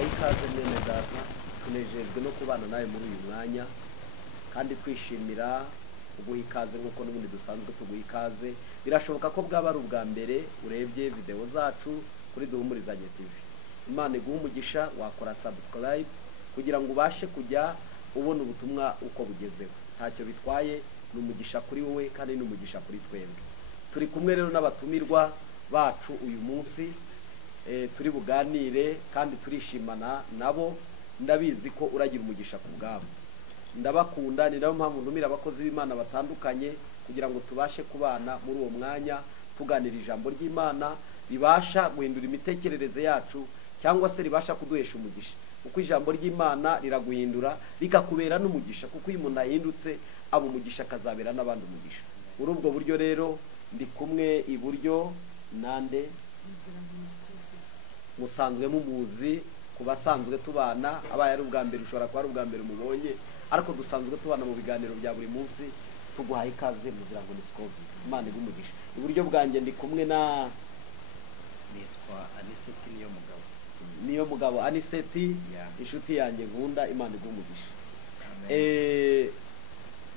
tuguhaye ikaze nene data, tunejejwe no kubana nawe muri uyu mwanya kandi twishimira uguha ikaze nk'uko n'ubundi dusanzwe tuguha ikaze. Birashoboka ko bwaba ari ubwa mbere urebye video zacu kuri Duhumurizanye TV. Imana iguha umugisha, wakora subscribe kugira ngo ubashe kujya ubona ubutumwa uko bugezeho. Ntacyo bitwaye, ni umugisha kuri wowe kandi ni umugisha kuri twebwe. Turi kumwe rero n'abatumirwa bacu uyu munsi, turi buganire kandi turishimana nabo. Ndabizi ko uragira umugisha ku bwabo, ndabakunda, ni nayo mpamvu ntumira abakozi b'Imana batandukanye kugira ngo tubashe kubana muri uwo mwanya tuganira ijambo ry'Imana ribasha guhindura imitekerereze yacu cyangwa se ribasha kuduhesha umugisha, kuko ijambo ry'Imana riraguhindura rikakubera n'umugisha, kuko iyo umuntu ahindutse aba umugisha akazabera n'abandi umugisha. Muri ubwo buryo rero ndi kumwe iburyo nande musanzwe mumuzi, ku basanzwe tubana, abaye ari ubwa mbere ushobora kuba ari ubwa mbere mubonye, ariko dusanzwe tubana mu biganiro bya buri munsi. Tuguhaye ikaze Muzirangoni Scovi, Imana igumugisha. Iburyo bwanjye ndi kumwe na nitwa Aniseti niyo mugabo Aniseti, inshuti yanjye nkunda, Imana igumugisha.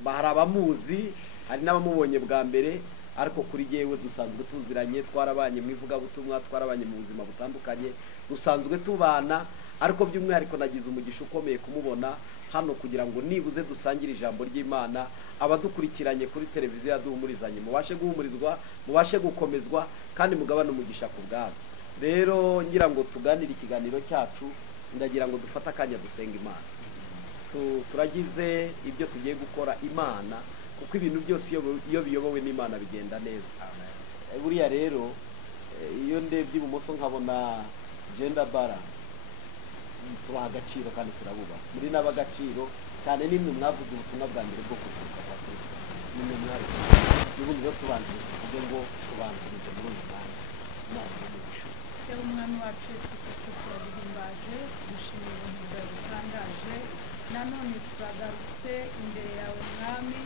Bahari abamuzi, hari n'abamubonye bwa mbere, ariko kuri jewe dusanzwe tuziranye, twarabanye mu ivugabutumwa, twarabanye mu buzima butandukanye, dusanzwe tubana, ariko by'umwihariko nagize umugisha ukomeye kumubona hano kugira ngo nibuze dusangire ijambo ry'Imana. Abadukurikiranye kuri televiziyo ya Duhumurizanye mubashe guhumurizwa, mubashe gukomezwa kandi mugabane umugisha ku bwabo. Rero ngira ngo tuganire ikiganiro cyacu, ndagira ngo dufate akanya dusenga Imana. Turagize ibyo tugiye gukora Imana, kuko ibintu byose iyo biyobowe n'Imana bigenda neza. Buriya rero iyo ndebye ibumoso nkabona gender balance, tubaha agaciro kandi turabuba. Muri n'abagaciro cyane, nimwe mwavuze ubutumwa bwa mbere bwo kuzuka kwa Kristo, nimwe mwari n'ubundi rero tubanziriza kuvuga ngo tubanzirize muri uyu mwanya. Imana y'umugisha. Se umwami wacu Yesu Kristo turaguhimbaje, dushimira ibintu byawe bitangaje. Nanone turagarutse imbere yawe mwami,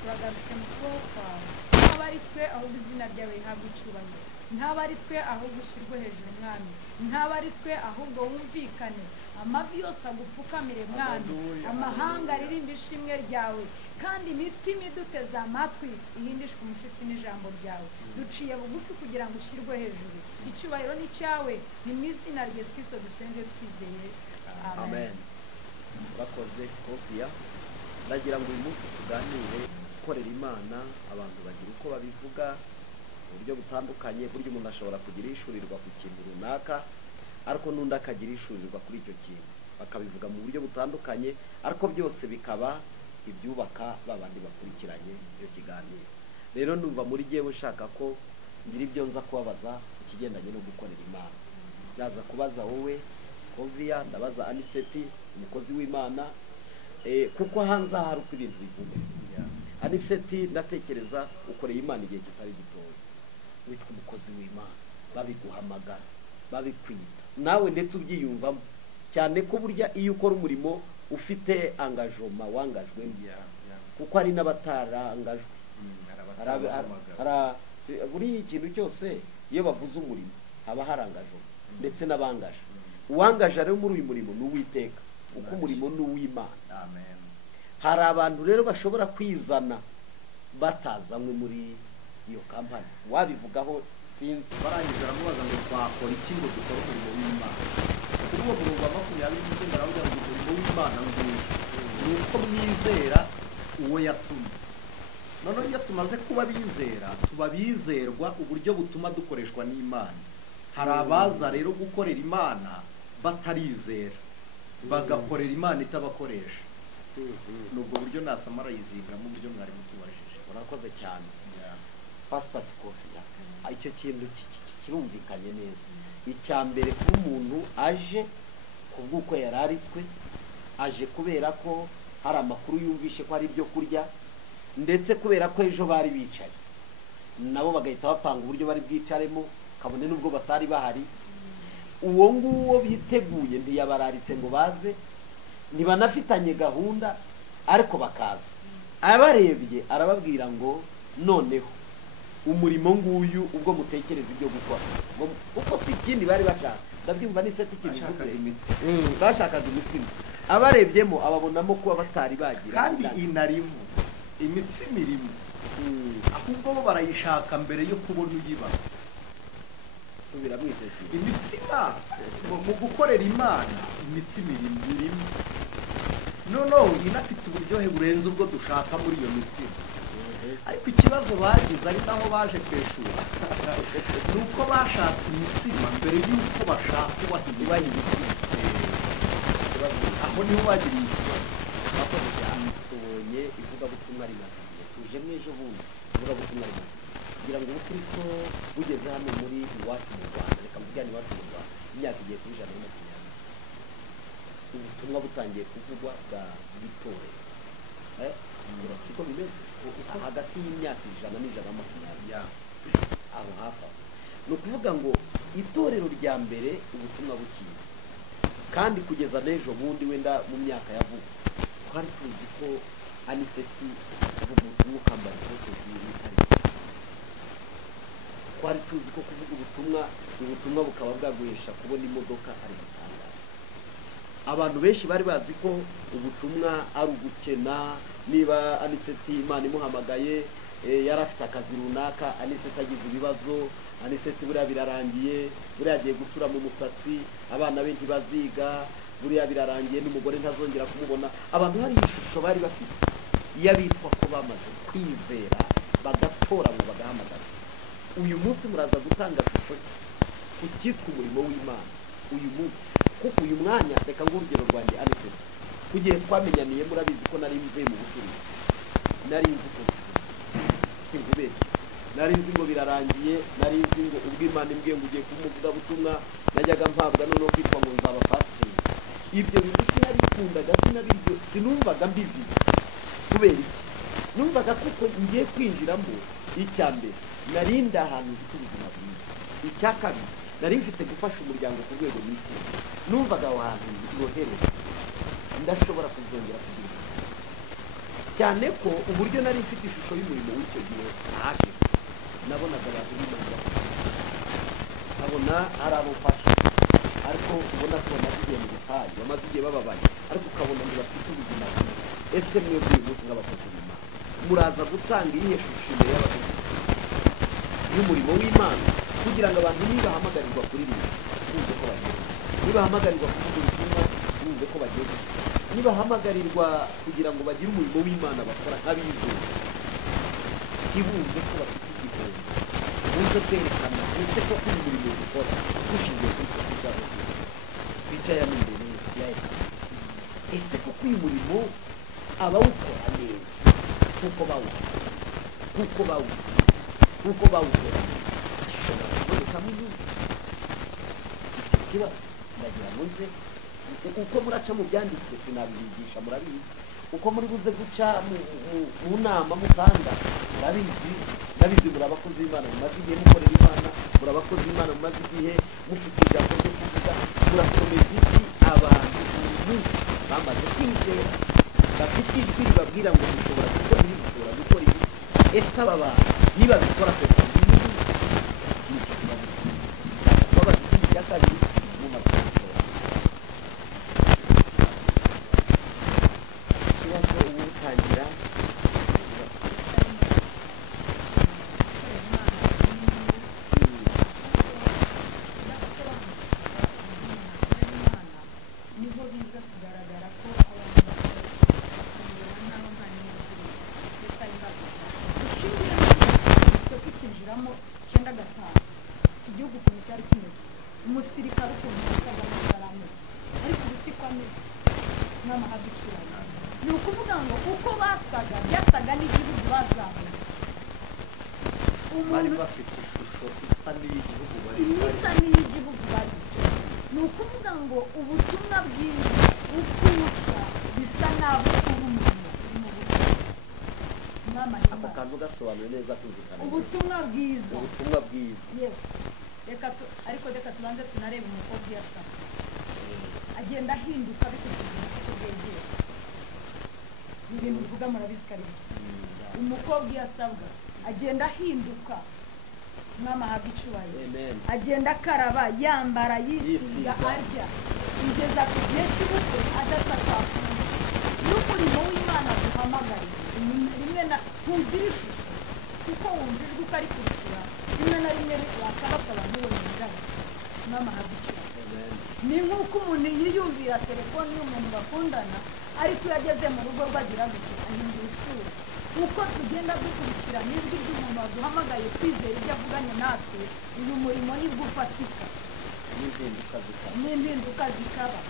turagarutse mu kuboko kwawe. Ntaba ari twe ahubwo izina ryawe rihabwa icyubahiro, ntaba ari twe ahubwo ushyirwe hejuru mwami, ntaba ari twe ahubwo wumvikane, amavi yose agupfukamire mwami, amahanga aririmba ishimwe ryawe, kandi imitima iduteze amatwi ihindishwe umushyitsi n'ijambo ryawe. Duciye bugufi kugira ngo ushyirwe hejuru. Icyubahiro ni cyawe, ni mu izina rya Yesu Kristo dusenze twizeye, amen. Urakoze Scovia. Ndagira ngo uyu munsi tuganire gukorera Imana. Abantu bagira uko babivuga mu buryo butandukanye. Burya umuntu ashobora kugira ishurirwa ku kintu runaka, ariko n'undi akagira ishurirwa kuri icyo kintu, bakabivuga mu buryo butandukanye, ariko byose bikaba ibyubaka babandi bakurikiranye icyo kiganiro. Rero numva muri jewe nshaka ko ngira ibyo nza kubabaza ikigendanye no gukorera Imana. Naza kubaza wowe Scovia, ndabaza Aniseti, umukozi w'Imana, kuko hanze hari uko ibintu bivuga. Aniseti, ndatekereza ukoreye Imana igihe kitari gitoya, witwa umukozi w'Imana, babiguhamagara, babikwita, nawe ndetse ubyiyumvamo cyane ko burya iyo ukora umurimo ufite angajoma wangajwe, kuko hari n'abatarangajwe. Buri ikintu cyose iyo bavuze umurimo haba hari angajoma ndetse n'abangaje. Uwangaje rero muri uyu murimo ni Uwiteka, kuko umurimo ni uw'Imana. Hari abantu rero bashobora kwizana batazanywe muri iyo kampani. Wabivugaho sinzi. Barangije baramubaza ngo twakora iki ngo dukore umurimo w'Imana. Kuri uwo murongo wa 29 baravuga ngo umurimo w'Imana ni uko mwizera uwo yatumye. Noneho iyo tumaze kuba bizera, tuba bizerwa uburyo butuma dukoreshwa n'Imana. Hari abaza rero gukorera Imana batarizera, bagakorera Imana itabakoresha. Nubwo buryo nasamarayizinga mu buryo mwari mutubajije. Urakoze cyane Pastor Scovia. Icyo kintu kirumvikanye neza. Icya mbere ko umuntu aje kubwuko yararitswe, aje kubera ko hari amakuru yumvishe ko ari ibyo kurya, ndetse kubera ko ejo bari bicaye nabo bagahita bapanga uburyo bari bwicaremo, kabone nubwo batari bahari. Uwo nguwo biteguye ntiyabararitse ngo baze, ntibanafitanye gahunda, ariko bakaza. Abarebye arababwira ngo noneho umurimo nguyu ubwo mutekereza ibyo gukora, kuko si ikindi bari bashaka, ndabyumva ni seti ikintu bashaka ivuze imitsi bashakaga imitsima abarebyemo ababonamo kuba batari bagira kandi inarimo imitsima irimo ahubwo bo barayishaka mbere yo kubona uyiba. subira mwiteze imitsima mu gukorera imana imitsima irimo noneho inafite uburyohe burenze ubwo dushaka muri iyo mitsima. ariko ikibazo bagize ari naho baje kweshura ni uko bashatse imitsima mbere y'uko bashaka ubaha imitsima. aho niho bagiriye ikibazo. abakozi cyane tubonye ivugabutumwa rimaze igihe tuje ejo bundi ivugabutumwa rimaze kugira ngo ubukristo bugeze hano muri iwacu mu Rwanda, reka mvugane iwacu mu Rwanda, imyaka igiye kuri 120 ubutumwa butangiye kuvugwa bwa bw'itorero siko bimeze hagati y'imyaka 100 n'120 aho hafi aho. ni ukuvuga ngo itorero rya mbere ubutumwa bukiza, kandi kugeza n'ejo bundi wenda mu myaka ya vuba twari tuzi ko aniseti kuvuga ubutumwa ukambara ikote ry'ibitare, twari tuzi ko kuvuga ubutumwa bukaba bwaguhesha kubona imodoka ari gutangaza. abantu benshi bari bazi ko ubutumwa ari ugukena. niba aniseti Imana imuhamagaye yari afite akazi runaka, aniseti agize ibibazo, aniseti buriya birarangiye, buriya agiye gucura mu musatsi, abana be ntibaziga, buriya birarangiye, n'umugore ntazongera kumubona. abantu hari ishusho bari bafite iyo bitwa ko bamaze kwizera bagatoranywa bagahamagara. uyu munsi muraza gutanga ishusho ku cyitwa umurimo w'Imana uyu munsi, kuko uyu mwanya reka ng'urugero rwanjye aniseti kugiye twamenyaniye murabizi ko nari mvuye mu bucuruzi, nari nzi ko sinkubeshye, nari nzi ngo birarangiye, nari nzi ngo ubwo Imana imbwiye ngo ugiye kumuvuga butumwa najyaga mpabwa noneho kwitwa ngo nzaba pasiteri. ibyo bintu sinabikundaga, sinumvaga mbivi. kubera iki? numvaga kuko ngiye kwinjiramo icya mbere nari ndi ahantu mfite ubuzima bwiza, icya kabiri nari mfite gufasha umuryango ku rwego nifuza, numvaga aho hantu nohereza ndashobora kuzongera kugira cyane ko uburyo nari mfite ishusho y'umurimo w'icyo gihe ahashize nabonaga abantu b'Imana nkabona hari abo mfasha, ariko ubona ko bamaze igihe mu butayu, bamaze igihe bababaye, ariko ukabona ntibafite ubuzima bwiza. ese mwebwe uyu munsi nk'abakozi b'Imana muraza gutanga iyihe shusho imbere y'abakozi y'umurimo w'Imana kugira ngo abantu nibahamagarirwa kuririmba bumve ko bagenda, nibahamagarirwa kuvuga ubutumwa bumve ko bagenda, nibahamagarirwa kugira ngo bagire umurimo w'Imana bakora nk'abizera ntibumve ko bafite igihombo, bumve kwerekana ese ko uyu murimo dukora dushingiye kuri twe tuzaba twicaye hano imbere ya ekara, ese koko uyu murimo abawukora neza kuko bawusize kuko bawukora ashobora kubonekamo inyungu. icyo kibazo ndagira ngo nze uko muraca mu byanditswe sinabibigisha, murabizi uko muri buze guca mu nama mukanda, murabizi muri abakozi b'Imana mumaze igihe mukorera Imana, muri abakozi b'Imana mumaze igihe mufite ijambo ryo kuvuga, murakomeza iki abantu umuntu bamaze kwizera bafite ijwi ribabwira ngo mushobora gukora ibi, mushobora gukora ibi. ese aba bantu nibabikora koko kuba bafite icya kabiri mumaze kubikora. ikibazo ubu utangira niho biza kugaragara ko abantu bakorera n'aho nta nyungu zirimo. mbese ari dushingiye twe tukinjiramo 95 iki gihugu ukuntu cyari kimeze, umusirikare ukuntu yasaga neza yari ameze, ariko ubu siko ameze n'amahanga icuranye. ni ukuvuga ngo uko basaga byasaga n'igihugu bazamuye, bari bafite ishusho isa n'iy'igihugu isa n'iy'igihugu bari. ni ukuvuga ngo ubutumwa bwiza uko busa bisa naho uri umuntu uri mu butumwa. ako kantu gasobanuye neza kumvikana. ubutumwa bwiza yes. ariko reka tubanze tunarebe umukobwa yasa agenda ahinduka bikurikije uko bwegera. ibintu bivuga murabizi karibu umukobwa yasabwa agenda ahinduka umwami ahabwa icyubahiro Amen. agenda akaraba yambara yisiga Yisiga. arya kugeza ku gihe cy'ubukwe adasa kwakunda n'umurimo w'imana duhamagariye rimwe na ntugire ishusho kuko wumva ijwi ukarikurikira rimwe na rimwe wakabakaba ntubone nyirayo umwami ahabwa icyubahiro Amen. ni nk'uko umuntu yiyumvira telefoni y'umuntu bakundana ariko iyo ageze mu rugo rwe agira gutya ahindura isura uko tugenda dukurikirana ijwi ry'umuntu waduhamagaye twizera ibyo avuganye natwe uyu murimo nibwo ufatika n'impinduka zikaba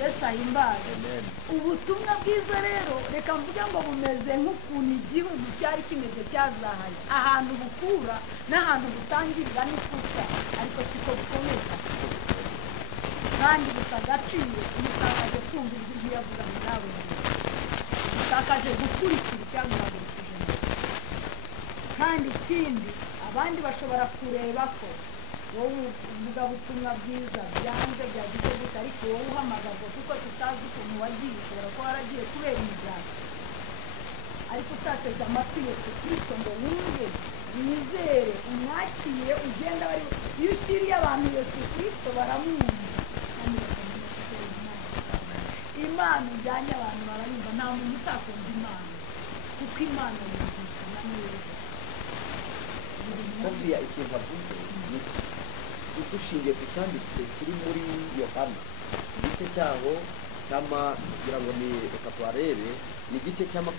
yesu ahimbaze Amen. ubutumwa bwiza rero reka mvuge ngo bumeze nk'ukuntu igihugu cyari kimeze cyazahaye ahantu bukura n'ahantu butangirira n'ikusa ariko siko bukomeza kandi gusa agaciro umutakaje kumva ijwi ry'iyavuganye nawe utakaje gukurikira icyaguhagurukije kandi ikindi abandi bashobora kureba ko wowe uvuga ubutumwa bwiza byanze byagize gute ariko wowe uhamagarwa kuko tutazi ukuntu wagiye ushobora kuba waragiye kubera imiryango ariko utateze amatwi yesu kristo ngo wumve wizere umwakire ugenda bari iyo ushyiriye abantu yesu kristo baramwumva kandi bakamenya gukora imana ujyanye abantu barayumva nta muntu utakunda imana kuko imana yumvikana neza Kumvira ikintu avuze dushingiye ku cyanditswe kiri muri Yohana igice cyaho kugira ngo ni reka tuharebe ni igice cya 20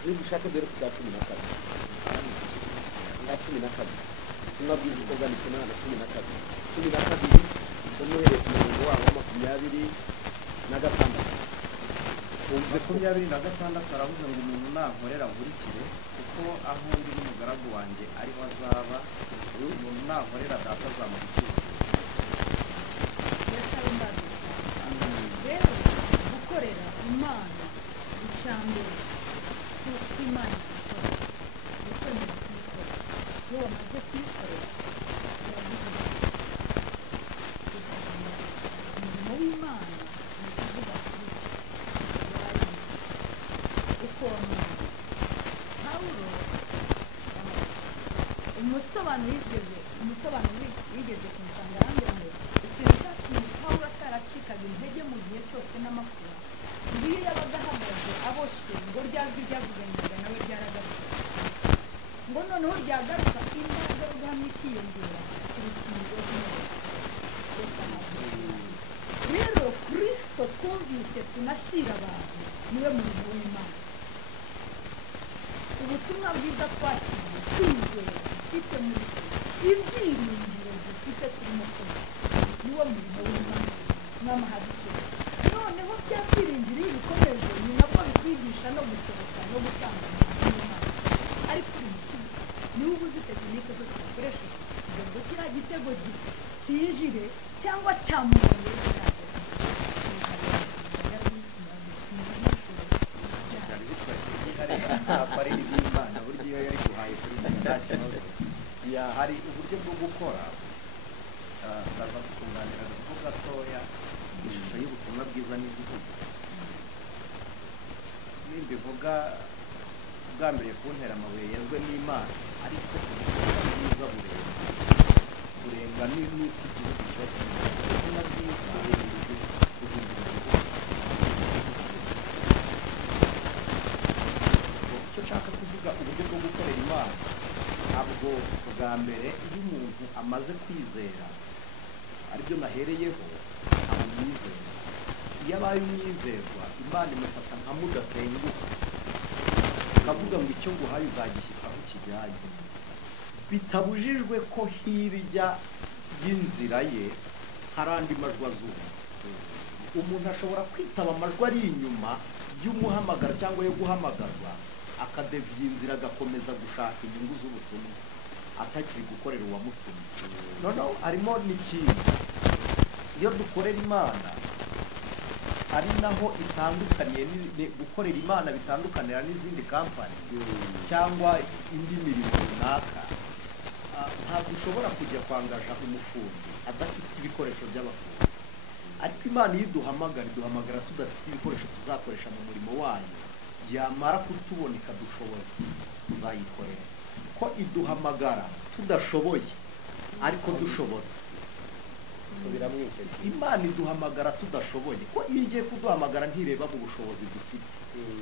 turi gushaka dore ku 12 na 12 ubutumwa bwiza uko bwanditse na 12 isomo uhereye ku murongo waho wa 26 Umve 26 aravuze ngo umuntu nankorera nkurikire kuko aho ndi n'umugaragu wanjye ariho azaba umuntu nankorera data azamurikira yesu ahimbaze rero gukorera imana icyambere si uko imana ikora gukorera kuyikora iyo wamaze kuyikorera uravuga umurimo w'imana ni ukuvuga uko wamamaza pawulo umusobanuro yigeze kumusanga arambwira ngo ikintu cyatumye pawulo ataracikaga intege mu gihe cyose n'amakuba ngo iyo yabaga ahagaze aboshywe ngo rya jwi ryavuganaga nawe ryaragarutse ngo noneho ryagaruka imbaraga yo guhamya ikiyongera kuruta imigozi rero kristo twumvise tunashyira abantu niwe murimo w'imana ubutumwa bwiza twakiriye twizera dufite muri ibyiringiro dufite turimo kumva niwo murimo w'imana n'amahagikiro noneho bya byiringiro iyo bikomeje ni nabwo bitwigisha no gusohoka no gutanga n'imana ariko uri mutima niwe uba uzi tekinike zose bakoresheje kugira ngo kiriya gitego cyinjire cyangwa cyamugaye ari iby'imana burya iyo yari guhaye kuri nta kibazo hari uburyo bwo gukora ndaza kukunganira agafu gatoya ishusho y'ubutumwa bwiza n'igihugu nimbivuga bwa mbere kuntera amabuye yezwe n'imana ariko ubutumwa bwiza burenga n'uko igihugu kiba kimeze ubutumwa bwiza buhindura igihugu icyo nshaka kuvuga uburyo bwo gukorera imana ntabwo bwa mbere iyo umuntu amaze kwizera aribyo nahereyeho aba umwizerwa iyo abaye umwizerwa imana imufata nka mudatenguha ukavuga ngo icyo nguhaye uzagishyitsa aho kijyanye bitabujijwe ko hirya y'inzira ye hari andi majwi azuma umuntu ashobora kwitaba amajwi ari inyuma y'umuhamagara cyangwa yo guhamagarwa akadeviya inzira agakomeza gushaka inyungu z'ubutumwa atakiri gukorera uwamutumye noneho harimo n'ikindi iyo dukorera imana ari naho itandukaniye gukorera imana bitandukanira n'izindi kampani cyangwa indi mirimo runaka ntabwo ushobora kujya kwangaja umufundi adafite ibikoresho by'abafundi ariko imana iyo iduhamagara tudafite ibikoresho tuzakoresha mu murimo wayo yamara kutubona ikadushoboza tuzayikorera ko iduhamagara tudashoboye ariko dushobotse. subira mwicyo gihe. Imana iduhamagara tudashoboye, ko iyo igiye kuduhamagara ntireba mu bushobozi dufite,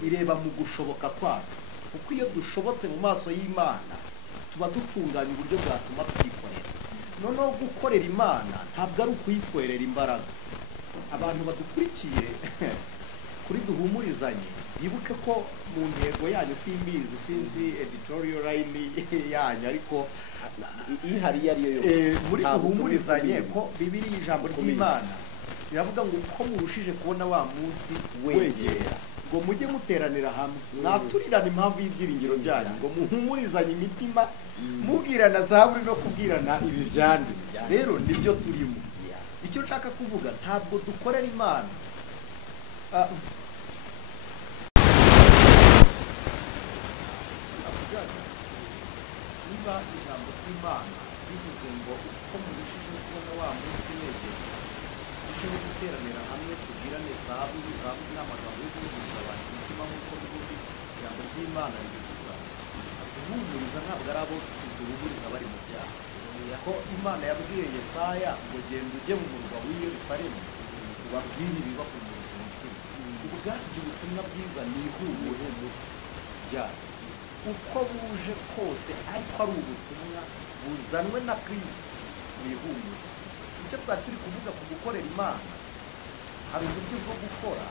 ireba mu gushoboka kwacu, kuko iyo dushobotse mu maso y'Imana tuba dutunganya uburyo bwatuma twikorera. Noneho gukorera Imana ntabwo ari ukuyikorera imbaraga. Abantu badukurikiye kuri Duhumurizanye yibuke ko mu ntego yanyu simbizi, sinzi editorial line yanyu, ariko ihari iyo ariyo yose muri Duhumurizanye ko Bibiliya ijambo ry'Imana biravuga ngo uko murushije kubona wa munsi wegera ngo mujye muteranira hamwe mwaturirana impamvu y'ibyiringiro byanyu, ngo muhumurizanye imitima mubwirana zaburi no kubwirana ibi byanditswe. Rero nibyo turimo. Icyo nshaka kuvuga, ntabwo dukorera Imana niba ijambo ry'Imana bivuze ngo uko murushije kubona wa munsi wegera turusheho guteranira hamwe tugirane zaburi n'amagambo yo guhumuriza abantu imitima, nk'uko n'ubundi ijambo ry'Imana ribivuga. Guhumuriza ntabwo ari abo duhumuriza bari mu byaha, ko Imana yabwiye Yesaya ngo genda ujye mu murwa w'i Yerusalemu ubabwire ibibahumuriza umutima. Ubwabyo ubutumwa bwiza ni ihumure ryayo uko buje kose, ariko ari ubutumwa buzanwe na Kristo mu ihumure. Icyo twari turi kuvuga ku gukorera Imana, hari uburyo bwo gukora,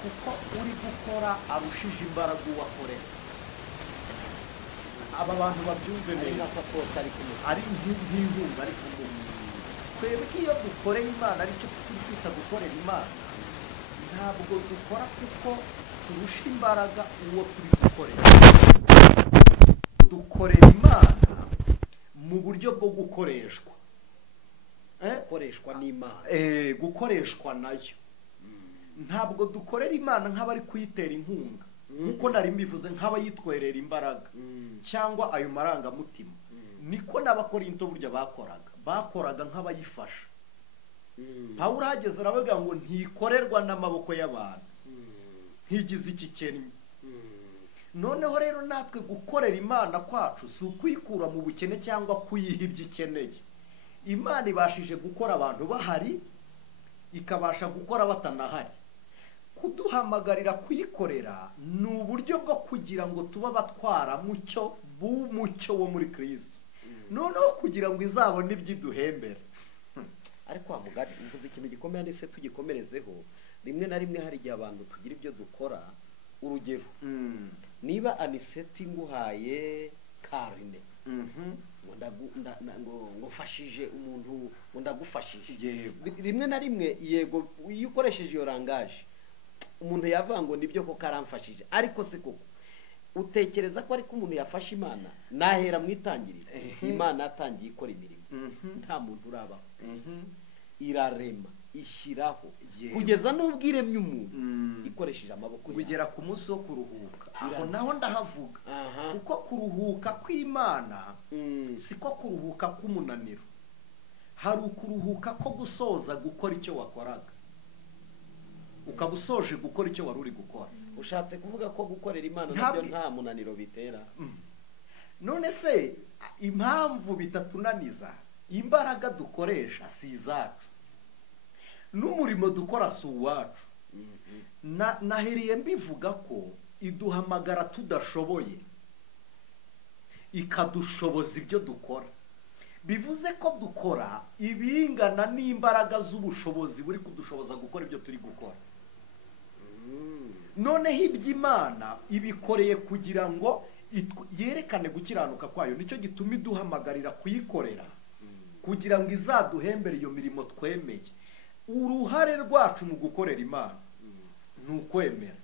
kuko uri gukora arushije imbaraga uwakorera. Aba bantu babyumve neza, ari nk'inkunga, ari kumuha. Twebwe iyo dukoreye Imana, aricyo turi kwita gukorera Imana, ntabwo dukora kuko turusha imbaraga uwo turi gukorera. Dukorera Imana mu buryo bwo gukoreshwa, gukoreshwa n'Imana, gukoreshwa nayo. Ntabwo dukorera Imana nk'abari kuyitera inkunga, nkuko nari mbivuze, nk'abayitwerera imbaraga cyangwa ayo marangamutima. Niko n'Abakorinto burya bakoraga nk'abayifasha. Pawulo ahageze aravuga ngo ntikorerwa n'amaboko y'abantu, ntigize iki kennye. Noneho rero natwe gukorera Imana kwacu si ukwikura mu bukene cyangwa kuyiha ibyo ikeneye. Imana ibashije gukora abantu bahari, ikabasha gukora batanahari. Kuduhamagarira kuyikorera ni uburyo bwo kugira ngo tuba batwara b'umucyo wo muri Kristo, noneho kugira ngo izabone ibyiduhembera. ariko mugari mvuze ikintu gikomeye ndetse tugikomerezeho. Rimwe na rimwe hari igihe abantu tugira ibyo dukora. Urugero, niba Aniseti nguhaye karine ngo mfashije umuntu, ngo ndagufashije, rimwe na rimwe yego iyo ukoresheje iyo rangaje umuntu yavuga ngo nibyo koko aramfashije, ariko se koko utekereza ko ariko umuntu yafashe Imana nahera mu itangiriro. Imana yatangiye ikora imirimo, nta muntu urabaho, irarema, ishyiraho kugeza n'ubwo iremye umuntu ikoresheje amaboko yayo, kugera ku munsi wo kuruhuka. Aho naho ndahavuga, kuko kuruhuka kw'Imana siko kuruhuka k'umunaniro. Hari ukuruhuka ko gusoza gukora icyo wakoraga, ukaba usoje gukora icyo wari uri gukora. Ushatse kuvuga ko gukorera Imana nabyo nta munaniro bitera? None se impamvu bitatunaniza, imbaraga dukoresha si izacu, n'umurimo dukora si uwacu. Naheriye mbivuga ko iduhamagara tudashoboye, ikadushoboza ibyo dukora. Bivuze ko dukora ibingana n'imbaraga z'ubushobozi buri kudushoboza gukora ibyo turi gukora. Noneho iby'Imana ibikoreye kugira ngo yerekane gukiranuka kwayo. Nicyo gituma iduhamagarira kuyikorera kugira ngo izaduhembere iyo mirimo twemeye. Uruhare rwacu mu gukorera Imana ni ukwemera,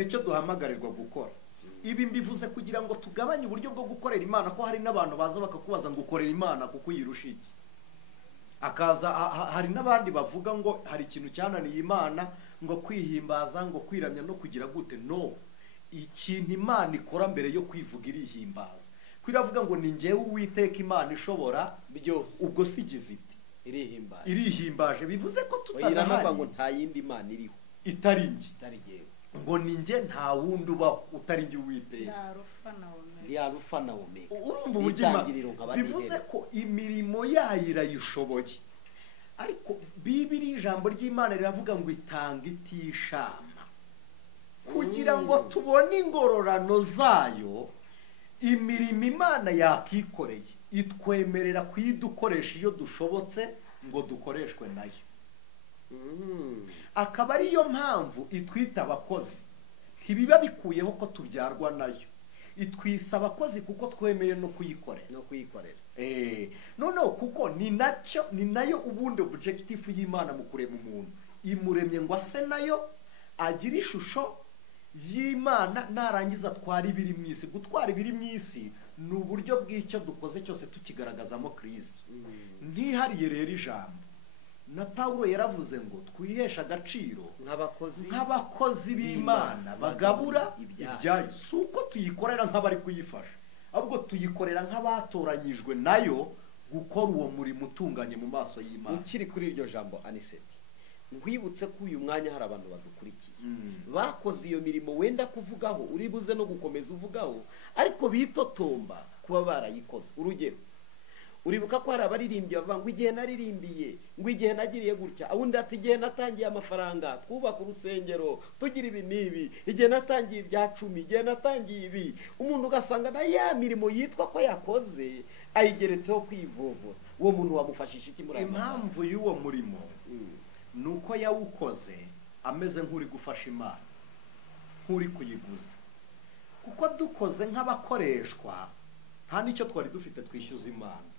icyo duhamagarirwa gukora. Ibi mbivuze kugira ngo tugabanye uburyo bwo gukorera Imana, ko hari n'abantu baza bakakubaza ngo ukorera Imana kuko uyirusha iki. Hari n'abandi bavuga ngo hari ikintu cyananiye Imana, ngo kwihimbaza, ngo kwiramya no kugira gute. No, ikintu Imana ikora mbere yo kwivuga irihimbaza. Kwiravuga ngo ni njyewe Uwiteka Imana ishobora byose, ubwo sigize iti irihimbaje. Bivuze ko tutanahari, ngo nta yindi Imana iriho itari njye. ngo ni njye nta wundi ubaho utari njye Uwiteka. nda rufa na omega ndi arufa na omega. Urumva uburyo Itangiriro nkaba bivuze n'iherezo. ko imirimo yayo irayishoboye, ariko Bibiri ijambo ry'Imana riravuga ngo itanga itishama, kugira ngo tubone ingororano zayo. Imirimo Imana yakikoreye itwemerera kuyidukoresha iyo dushobotse ngo dukoreshwe nayo. Akaba ariyo mpamvu itwita abakozi, ntibiba bikuyeho ko tubyarwa nayo. Itwisa abakozi kuko twemeye no kuyikorera. no kuyikorera. Noneho kuko ni nayo ubundi objective y'Imana mu kurema umuntu. Imuremye ngo ase nayo agira ishusho y'Imana, narangiza atwara ibiri mu isi. Gutwara ibiri mu isi ni uburyo bw'icyo dukoze cyose tukigaragazamo Kristo. Ntihariye rero ijambo, na Pawulo yaravuze ngo twihesha agaciro nk'abakozi b'Imana bagabura ibyayo. Si uko tuyikorera nk'abari kuyifasha, ahubwo tuyikorera nk'abatoranyijwe nayo gukora uwo murimo utunganye mu maso y'Imana. Ukiri kuri iryo jambo Aniseti, nkwibutse ko uyu mwanya hari abantu badukurikiye bakoze iyo mirimo wenda kuvugaho, uri buze no gukomeza uvugaho, ariko bitotomba kuba barayikoze. Urugero, uribuka ko hari abaririmbyi bavuga ngo igihe naririmbiye, ngo igihe nagiriye gutya, awundi ati igihe natangiye amafaranga twubaka urusengero tugira ibi n'ibi, igihe natangiye ibya 10, igihe natangiye ibi. Umuntu ugasanga na ya mirimo yitwa ko yakoze ayigeretseho kwivovora. Uwo muntu wamufashisha iki muri aya masaha? Impamvu y'uwo murimo ni uko yawukoze ameze nk'uri gufasha Imana, nk'uri kuyiguza. Kuko dukoze nk'abakoreshwa nta n'icyo twari dufite twishyuza Imana,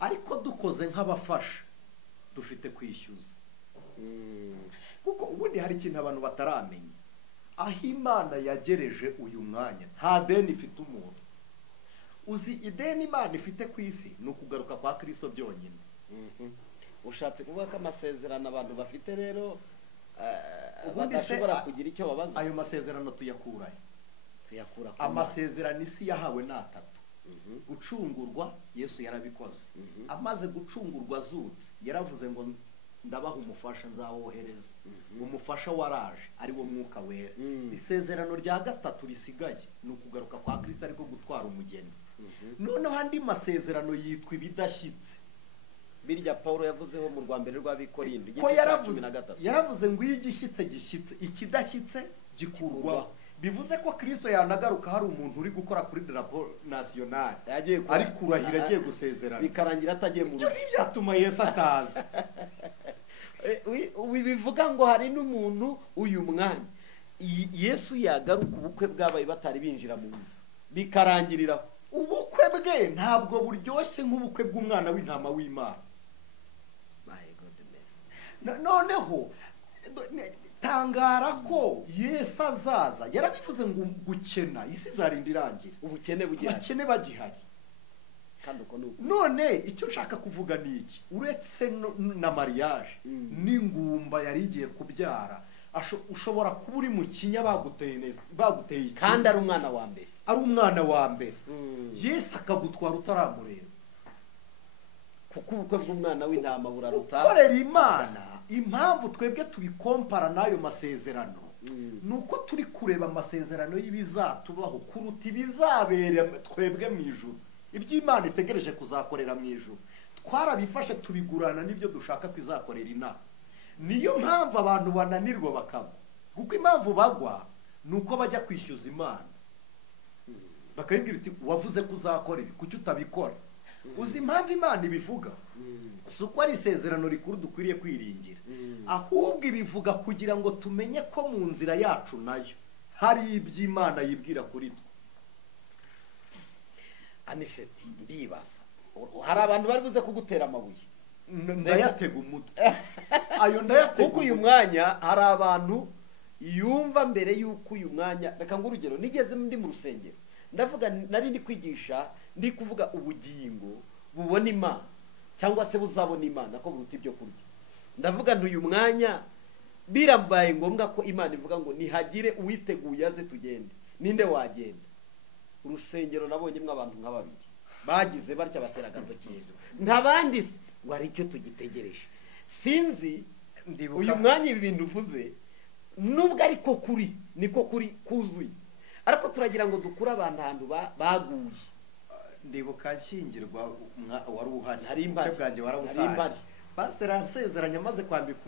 ariko dukoze nk'abafasha dufite kwishyuza. Kuko ubundi hari ikintu abantu bataramenya, aho Imana yagereje uyu mwanya nta deni ifite umuntu. Uzi ideni Imana ifite ku isi ni ukugaruka kwa Kristo byonyine. Ushatse kuvuga ko amasezerano abantu bafite rero Ubundi se badashobora kugira icyo babaza? Ayo masezerano tuyakurahe? Tuyakura ku Amasezerano isi yahawe ni 3. Gucungurwa Yesu yarabikoze. Amaze gucungurwa azutse yaravuze ngo ndabaha umufasha nzawohereza. Umufasha waraje ari wo Mwuka Wera. Isezerano rya 3 risigaye ni ukugaruka kwa Kristo ariko gutwara umugeni. Noneho andi masezerano yitwa ibidashyitse. Birya Paulo yavuzeho mu Rwambere rw'Abikorinde Ko yaravuze ngo iyo igishyitse gishyitse, ikidashyitse gikurwaho. Bivuze ko Kristo yanagaruka hari umuntu uri gukora kuri drapeau national, ari kurahira agiye gusezerana, bikarangira atagiye mu rugo. Ibyo byatuma Yesu ataza. Bivuga ngo hari n'umuntu uyu mwanya Yesu yagaruka ubukwe bwabaye batari binjira mu nzu, bikarangirira ubukwe bwe ntabwo buryoshye nk'ubukwe bw'umwana w'intama w'Imana. Noneho tangara ko Yesu azaza, yarabivuze ngo gukena isi zarinda irangira, ubukene bagihari. None icyo nshaka kuvuga ni iki, uretse na mariage n'ingumba yari igiye kubyara, ushobora kuba uri mu kinya baguteye iki, kandi ari umwana wa mbere, Yesu akagutwara utaramureba. Kuko ubukwe bw'umwana w'intama buraruta gukorera Imana. Impamvu twebwe tubikompara n'ayo masezerano nuko turi kureba amasezerano y'ibizatubaho kuruta ibizabera twebwe mu ijuru. Iby'Imana itegereje kuzakorera mu ijuru twarabifashe tubigurana n'ibyo dushaka kwizakorera inaha. Niyo mpamvu abantu bananirwa bakagwa, kuko impamvu bagwa nuko bajya kwishyuza Imana, bakayibwira iti wavuze ko uzakora ibi, kuki utabikora? Uzi impamvu Imana ibivuga? Si uko ari isezerano rikuru dukwiriye kwiringira, ahubwo ibivuga kugira ngo tumenye ko mu nzira yacu nayo hari iby'Imana yibwira kuri twe. Aniseti, ndibaza hari abantu bari buze kugutera amabuye, ndayatega umutwe. Ayo ndayatega kuko uyu mwanya hari abantu yumva mbere yuko uyu mwanya, reka ngo urugero, nigeze ndi mu rusengero ndavuga, nari ndi kwigisha ndi kuvuga ubugingo bubona Imana cyangwa se buzabona Imana ko buruta ibyo kurya. Ndavuga ntuyu mwanya birambaye ngombwa ko Imana ivuga ngo nihagire uwiteguye aze tugende, ninde wagenda? Urusengero nabonyemo abantu nka 2 bagize batya batera agatoki hejuru, ntabandi se ngo ari cyo tugitegereje. Sinzi uyu mwanya ibi bintu uvuze nubwo ariko kuri niko kuri kuzuye, ariko turagira ngo dukure abantu ahantu baguye. ndibuka nshyingirwa wari uhari, Nari impari. ubukwe bwanjye Nari warabutaye. impari. Pasiteri ansezeranya amaze kwambika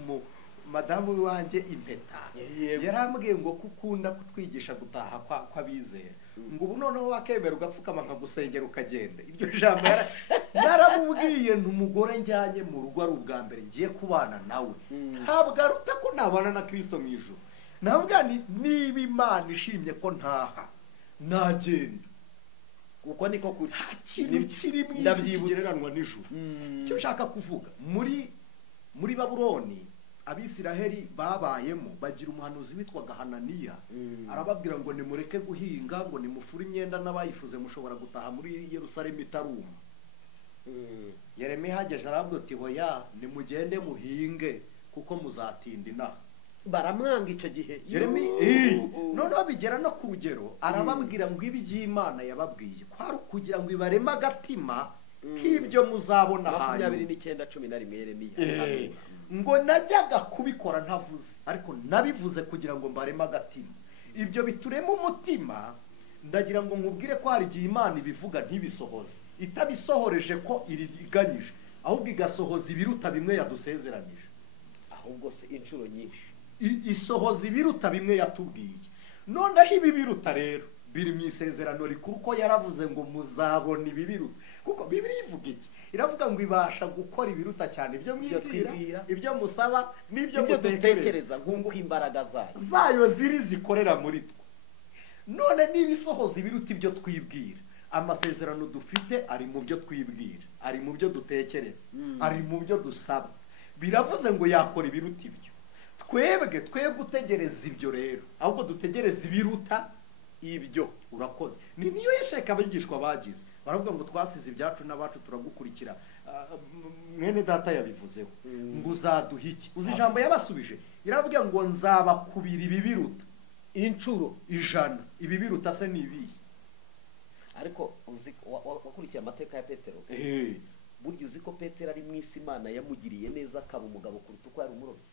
madamu w'iwanjye impeta, Yego. yarambwiye ngo ko ukunda kutwigisha gutaha kw'abizera, ngo ubu noneho wakemera ugapfukama nkagusengera ukagenda. Iryo jambo naramubwiye ntumugore njyanye mu rugo ari ubwa mbere ngiye kubana nawe, ntabwo aruta ko nabana na Kristo mu ijuru. Navuga ni niba Imana ishimye ko ntaha nagenda, kuko niko kuri nta kintu kiri mu isi kigereranwa n'ijuru. Icyo nshaka kuvuga, muri Babuloni Abisiraheli babayemo bagira umuhanuzi witwaga Hananiya, arababwira ngo nimureke guhinga, ngo nimufure imyenda, n'abayifuze mushobora gutaha muri Yerusalemu itaruma. Yeremiya hageje arababwira ati hoya nimugende muhinge kuko muzatinda inaha. baramwanga icyo gihe. Noneho bigera no ku rugero arababwira ngo iby'Imana yababwiye kwari ukugira ngo ibareme agatima k'ibyo muzabona hanyuma. 29:11 Yeremiya. Ngo najyaga kubikora ntavuze, ariko nabivuze kugira ngo mbareme agatima. Ibyo biturema umutima, ndagira ngo nkubwire ko hari igihe Imana ibivuga ntibisohoze, itabisohoreje ko iriganyije, ahubwo igasohoza ibiruta bimwe yadusezeranije. Ahubwo se inshuro nyinshi isohoza ibiruta bimwe yatubwiye. Noneho ibi biruta rero biri mu isezerano rikuru ko yaravuze ngo muzabona ibi biruta. Kuko Bibiliya ivuga iki? Iravuga ngo ibasha gukora ibiruta cyane ibyo mwibwira, ibyo musaba, n'ibyo mutekereza, nk'uko imbaraga zayo zikorera muri twe. None niba isohoza ibiruta ibyo twibwira, amasezerano dufite ari mu byo twibwira, ari mu byo dutekereza, ari mu byo dusaba. Biravuze ngo yakora ibiruta ibyo. Twebwe gutegereza ibyo rero, ahubwo dutegereza ibiruta ibyo. Urakoze. Niyo yashaka abigishwa bagize, baravuga ngo twasize ibyacu n'abacu turagukurikira. Mwene data yabivuzeho ngo uzaduha iki? Uzi ijambo yabasubije, iravuga ngo nzabakubira ibi biruta inshuro 100. Ibi biruta se ni ibihe? Ariko uzi wakurikiye amateka ya Petero. Burya uzi ko Petero ari mu isi Imana yamugiriye neza, akaba umugabo kuruta uko yari umurobyi.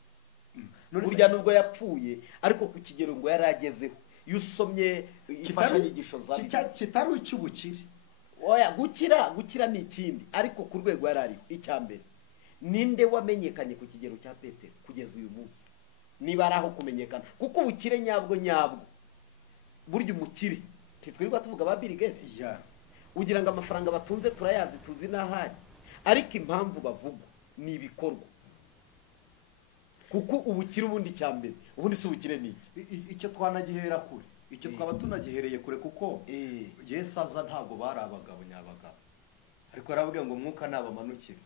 Burya nubwo yapfuye ariko ku kigero ngo yari agezeho. Iyo usomye imfashanyigisho za Bibiliya kitari icy'ubukire. Oya, gukira ni ikindi, ariko ku rwego yari ari icyambere. Ninde wamenyekanye ku kigero cya Petero kugeza uyu munsi? Niba ari aho kumenyekana, kuko ubukire nyabwo burya umukire titwirirwa tuvuga ba Bill Gates. Ugira ngo amafaranga batunze turayazi, tuzi n'ahari, ariko impamvu bavuga ni ibikorwa. Kuko ubukire ubundi cyambere, ubundi si ubukire ni icyo twanagihera kure, icyo twaba tunagihereye kure, kuko Yesu aza ntabwo bari abagabo nyabagabo, ariko aravuga ngo mwuka nabamanukira.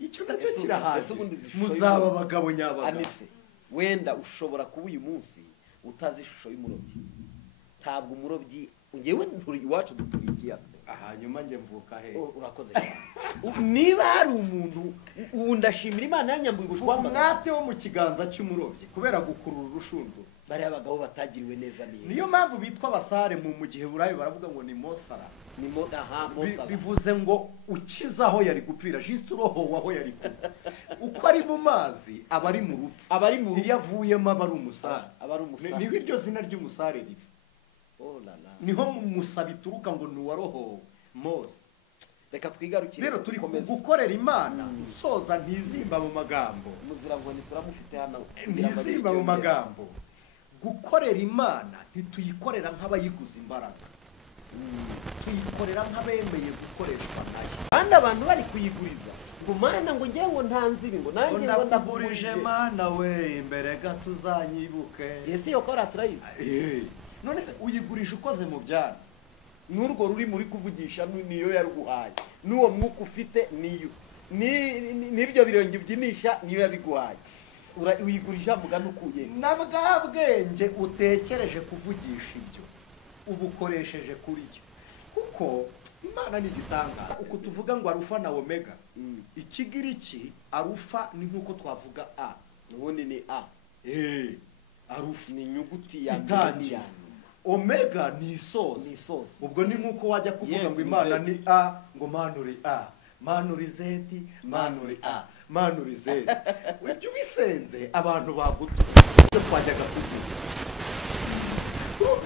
Icyo nacyo kirahaje, muzaba abagabo nyabagabo. Anise, wenda ushobora kuba uyu munsi utazi ishusho y'umurobyi. Ntabwo umurobyi ngewe iwacu duturiye ikiyaga. Hanyuma nge mvuka he? Urakoze cyane. Niba hari umuntu ubu ndashimira Imana yanyambuye ubushwamba umwate wo mu kiganza cy'umurobyi kubera gukurura urushundura. Bari abagabo batagiriwe neza niyo. Niyo mpamvu bitwa abasare mu gihe burayi baravuga ngo ni Mosara. Ni Mosara. Bivuze ngo ukizaho yari gupfira, juste uroho waho yari kuba. Uko ari mu mazi aba ari mu rupfu. Iyo avuyemo aba ari umusare. Niho iryo zina ry'umusare ribi. Niho Musa bituruka ngo nuwaroho Mose. Reka twigarukire. Rero turi gukorera Imana, usoza ntizimba mu magambo. Muzira ngo nituramufite hano. Ntizimba mu magambo. Gukorera Imana ntituyikorera nk'abayiguza imbaraga. Tuyikorera nk'abemeye gukoreshwa nayo. Kandi abantu bari kuyiguriza ngo Mana ngo ngiye ngo ntanzibi ngo nanjye ngo ndakugurije Mana we imbere gato uzanyibuke. Yesu yo kora Israel. None se uyigurisha ukoze mu byana, n'urwo ruri muri kuvugisha niyo yaruguhaye, n'uwo mwuka ufite niyo, n'ibyo birenge ubyinisha niyo yabiguhaye. Uyigurisha mugana ukuye na bwa bwenge utekereje kuvugisha ibyo ubukoresheje kuri cyo, kuko Imana ni igitangaza. Uko tuvuga ngo Arufa na Omega, ikigiriki Arufa ni nkuko twavuga A, ubundi ni A. Arufa ni inyuguti ya mbere. Omega ni isoza. Ubwo ni nkuko wajya kuvuga ngo Imana ni A, ngo Mana uri A. manuri zedi manuri a manuri zedi ibyo ubisenze abantu bagutu twajyaga kugira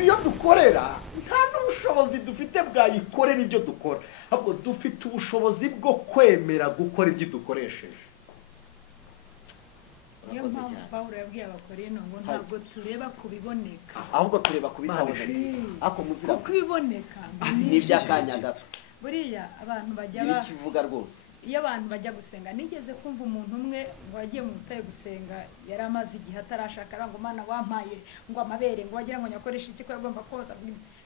iyo dukorera nta n'ubushobozi dufite bwayikorera ibyo dukora, ahubwo dufite ubushobozi bwo kwemera gukora ibyo dukoresheje. niyo mpamvu Pawulo yabwiye Abakorino ngo ntabwo tureba kubiboneka ahubwo tureba kubitaboneka, ako muzira kuko ibiboneka ni iby'akanya gato. buriya abantu bajya Biri kivuga rwose. iyo abantu bajya gusenga, nigeze kumva umuntu umwe ngo yagiye mu butayu gusenga, yari amaze igihe atarashaka, ngo Mana wampaye ngo amabere ngo wagira ngo nyakoreshe iki ko yagomba koza.